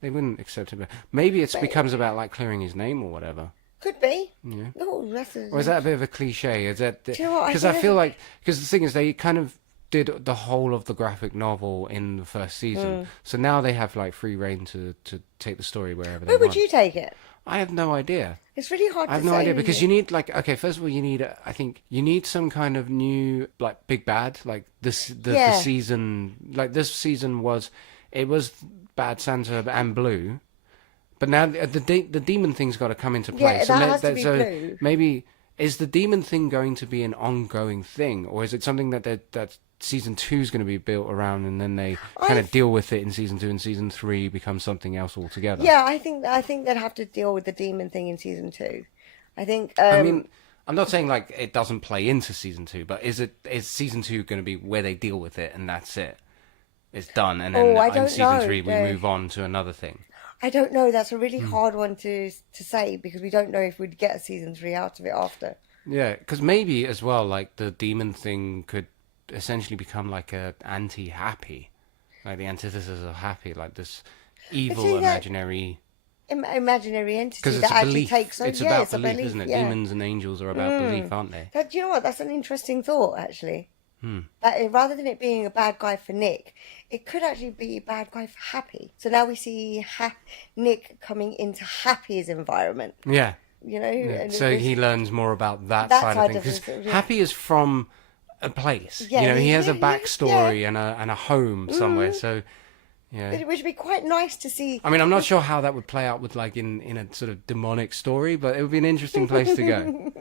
they wouldn't accept it. Maybe it becomes about like clearing his name or whatever. Could be. Yeah. Oh, that's a... Or is that a bit of a cliche? Is that Do you know what? because I feel like because the thing is they kind of did the whole of the graphic novel in the first season, so now they have like free reign to take the story wherever they Where want. would you take it? I have no idea. It's really hard I have to no say. idea because isn't you need like okay, first of all you need I think you need some kind of new like big bad like the season like this season was Bad Santa and Blue, but now the demon thing's got to come into play. Yeah, that has to be Blue. Maybe is the demon thing going to be an ongoing thing, or is it something that season 2 is going to be built around, and then they kind of deal with it in season 2, and season 3 becomes something else altogether? Yeah, I think they'd have to deal with the demon thing in season 2. I think. I mean, I'm not saying like it doesn't play into season 2, but is season 2 going to be where they deal with it and that's it? It's done, and then in season 3 we move on to another thing. I don't know. That's a really hard one to say because we don't know if we'd get a season 3 out of it after. Yeah, because maybe as well, like the demon thing could essentially become like a anti-happy, like the antithesis of happy, like this evil imaginary. Imaginary entity Because it's that a actually belief. takes over. It's Yeah, about it's a belief, belief, isn't it? yeah. Demons and angels are about belief, aren't they? Do you know what? That's an interesting thought, actually. That rather than it being a bad guy for Nick, it could actually be a bad guy for Happy. So now we see Nick coming into Happy's environment. Yeah. You know, Yeah. and So he learns more about that side of things. Because Happy is from a place. Yeah, you know, he has a yeah, backstory and a home somewhere. So, yeah. It would be quite nice to see. I mean, I'm not sure how that would play out with like in a sort of demonic story, but it would be an interesting place to go.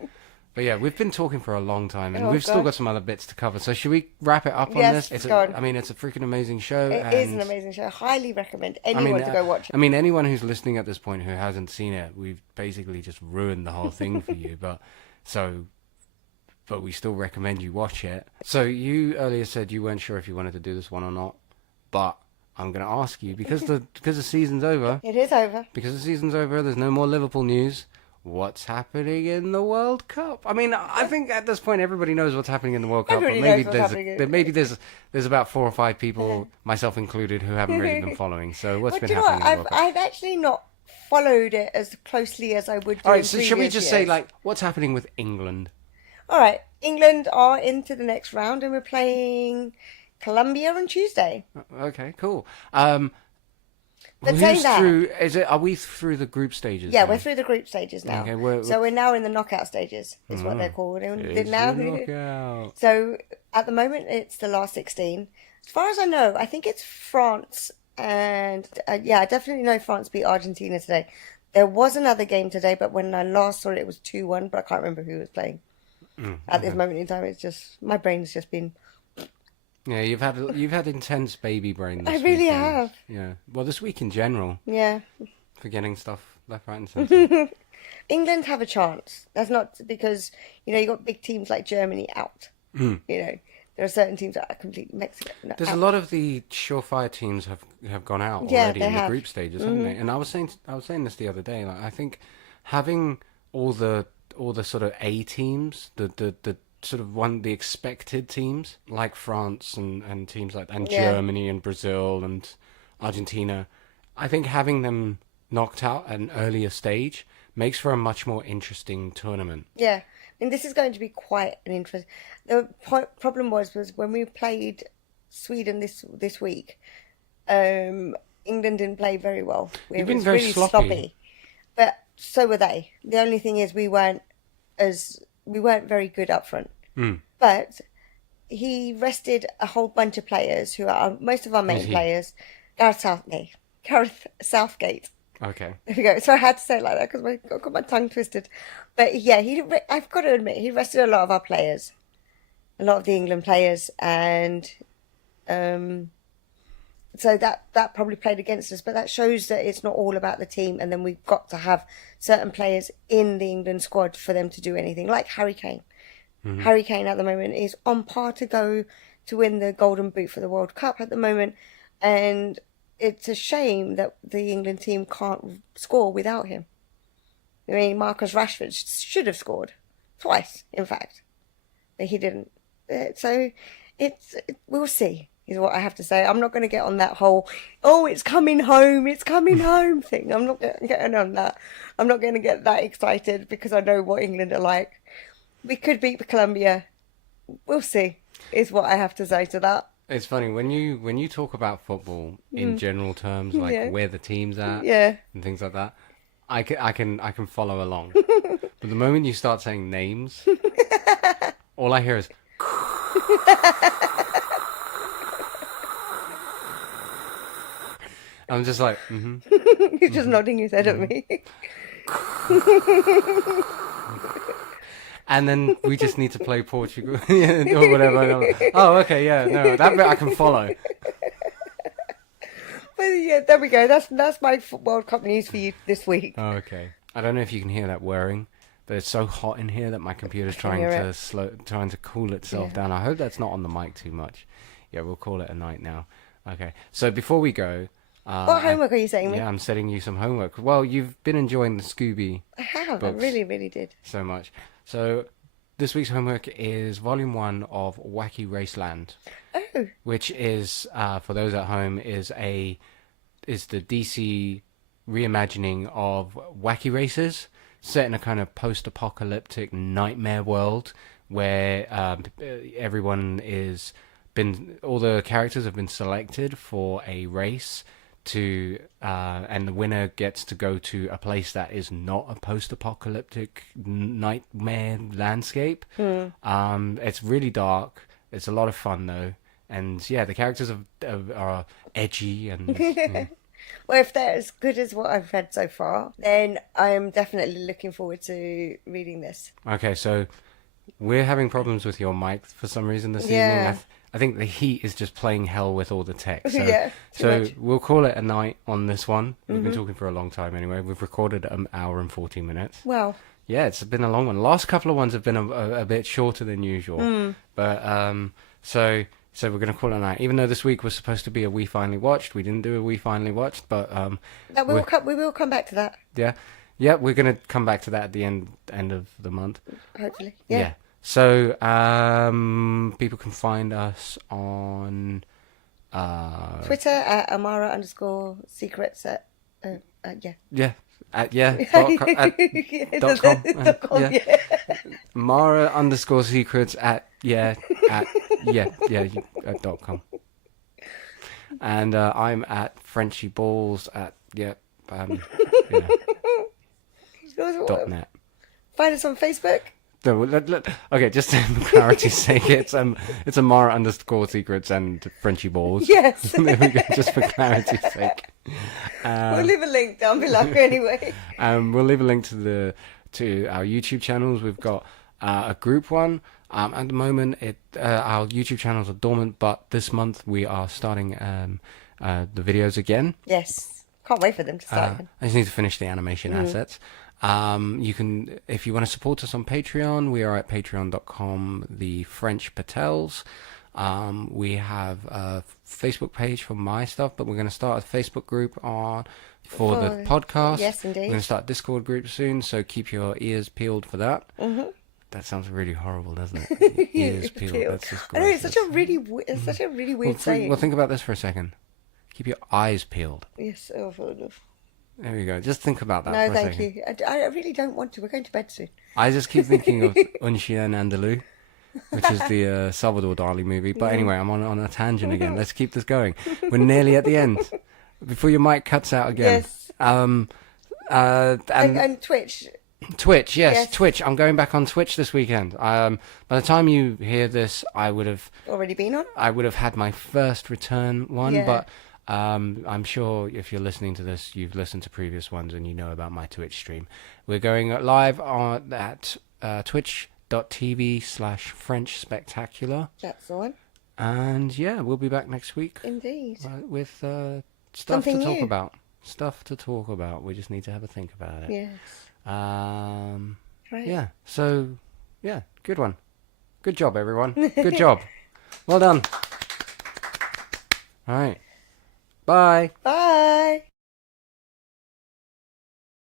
But yeah, we've been talking for a long time, and we've still got some other bits to cover. So should we wrap it up on this? I mean, it's a freaking amazing show. It is an amazing show. I highly recommend anyone to go watch it. I mean, anyone who's listening at this point who hasn't seen it, we've basically just ruined the whole thing for you. But we still recommend you watch it. So you earlier said you weren't sure if you wanted to do this one or not, but I'm going to ask you because the season's over. It is over. Because the season's over, there's no more Liverpool news. What's happening in the World Cup? I mean, I think at this point everybody knows what's happening in the World Cup, but maybe there's about 4 or 5 people, myself included, who haven't really been following. So what's been happening in the World Cup? I've actually not followed it as closely as I would do. All right, in so shall we just years. say like what's happening with England? All right, England are into the next round, and we're playing Colombia on Tuesday. Okay, cool. But saying that, Are we through the group stages? yeah, now? we're through the group stages now. Okay, so we're now in the knockout stages, is what they're called. It's Now, the knockout. so at the moment, it's the last 16. As far as I know, I think it's France, and I definitely know France beat Argentina today. There was another game today, but when I last saw it, it was 2-1, but I can't remember who was playing. At this moment in time, it's just my brain's just been. Yeah, you've had intense baby brain. This I really weekend. have. Yeah, well, this week in general. Yeah. Forgetting stuff left, right, and centre. England have a chance. That's not because you got big teams like Germany out. You know, there are certain teams that are completely Mexico. There's a lot of the surefire teams have gone out already in the group stages, haven't they? And I was saying this the other day. Like, I think having all the sort of A teams, the sort of the expected teams like France and teams like Germany and Brazil and Argentina, I think having them knocked out at an earlier stage makes for a much more interesting tournament. Yeah, I mean this is going to be quite an interest. The problem was when we played Sweden this week, England didn't play very well. You've been very really sloppy, but so were they. The only thing is we weren't very good up front. But he rested a whole bunch of players who are most of our main players. Gareth Southgate. Gareth Southgate. Okay. There we go. So I had to say it like that because I got my tongue twisted. But yeah, I've got to admit, he rested a lot of our players, a lot of the England players, and so that probably played against us. But that shows that it's not all about the team, and then we've got to have certain players in the England squad for them to do anything, like Harry Kane. Mm-hmm. Harry Kane at the moment is on par to go to win the Golden Boot for the World Cup at the moment, and it's a shame that the England team can't score without him. I mean, Marcus Rashford should have scored twice, in fact, but he didn't. So we'll see, is what I have to say. I'm not going to get on that whole, oh, it's coming home thing. I'm not getting on that. I'm not going to get that excited because I know what England are like. We could beat Colombia. We'll see, is what I have to say to that. It's funny when you talk about football in general terms, like where the team's at, and things like that. I can follow along, but the moment you start saying names, all I hear is. I'm just like, You're just nodding your head at me. And then we just need to play Portugal or whatever. Oh, okay, yeah, no, that bit I can follow. But yeah, there we go. That's my World Cup news for you this week. Oh, okay. I don't know if you can hear that whirring, but it's so hot in here that my computer's trying to cool itself down. I hope that's not on the mic too much. Yeah, we'll call it a night now. Okay. So before we go, what homework are you setting me? Yeah, I'm setting you some homework. Well, you've been enjoying the Scooby. I have. Books I really, really did. So much. So this week's homework is Volume 1 of Wacky Raceland. Oh. Which is, for those at home, is the DC reimagining of Wacky Races, set in a kind of post-apocalyptic nightmare world where all the characters have been selected for a race and the winner gets to go to a place that is not a post-apocalyptic nightmare landscape. It's really dark. It's a lot of fun though, and yeah, the characters are edgy and. Well, if they're as good as what I've read so far, then I'm definitely looking forward to reading this. Okay, so we're having problems with your mic for some reason this evening. I think the heat is just playing hell with all the tech. So, we'll call it a night on this one. We've been talking for a long time anyway. We've recorded an hour and 40 minutes. Wow. Yeah, it's been a long one. Last couple of ones have been a bit shorter than usual. But so we're going to call it a night. Even though this week was supposed to be a We Finally Watched, we didn't do a We Finally Watched. But we will come back to that. Yeah, we're going to come back to that at the end of the month. Hopefully. Yeah. So, people can find us on Twitter at Amara_secrets .com. Amara_secrets @.com. And I'm at FrenchieBalls .net. Find us on Facebook. No, okay, just for clarity's sake, it's Amara_secrets and Frenchie Balls. Yes. There we go, just for clarity's sake. We'll leave a link down below anyway. We'll leave a link to our YouTube channels. We've got a group one. At the moment, our YouTube channels are dormant, but this month we are starting the videos again. Yes, can't wait for them to start again. I just need to finish the animation assets. You can, if you want to support us on Patreon, we are at patreon.com, the French-Patels. We have a Facebook page for my stuff, but we're going to start a Facebook group for the podcast. Yes, indeed. We're going to start a Discord group soon, so keep your ears peeled for that. That sounds really horrible, doesn't it? Ears peeled. That's just gross. I know, it's such a really weird saying. Well, think about this for a second. Keep your eyes peeled. Yes, fair enough. There we go. Just think about that for a second. No, thank you. I really don't want to. We're going to bed soon. I just keep thinking of Un Chien Andalou, which is the Salvador Dali movie. But anyway, I'm on a tangent again. Let's keep this going. We're nearly at the end. Before your mic cuts out again. Yes. And Twitch. Twitch, yes, Twitch. I'm going back on Twitch this weekend. By the time you hear this, I would have already been on. I would have had my first return one, but I'm sure if you're listening to this, you've listened to previous ones and you know about my Twitch stream. We're going live at twitch.tv/French Spectacular. That's the one. And yeah, we'll be back next week. Indeed. With stuff Something to talk new. about. Stuff to talk about. We just need to have a think about it. Yes. Right. Right. Yeah. So, yeah, good one. Good job, everyone. Good job. Well done. All right. Bye. Bye.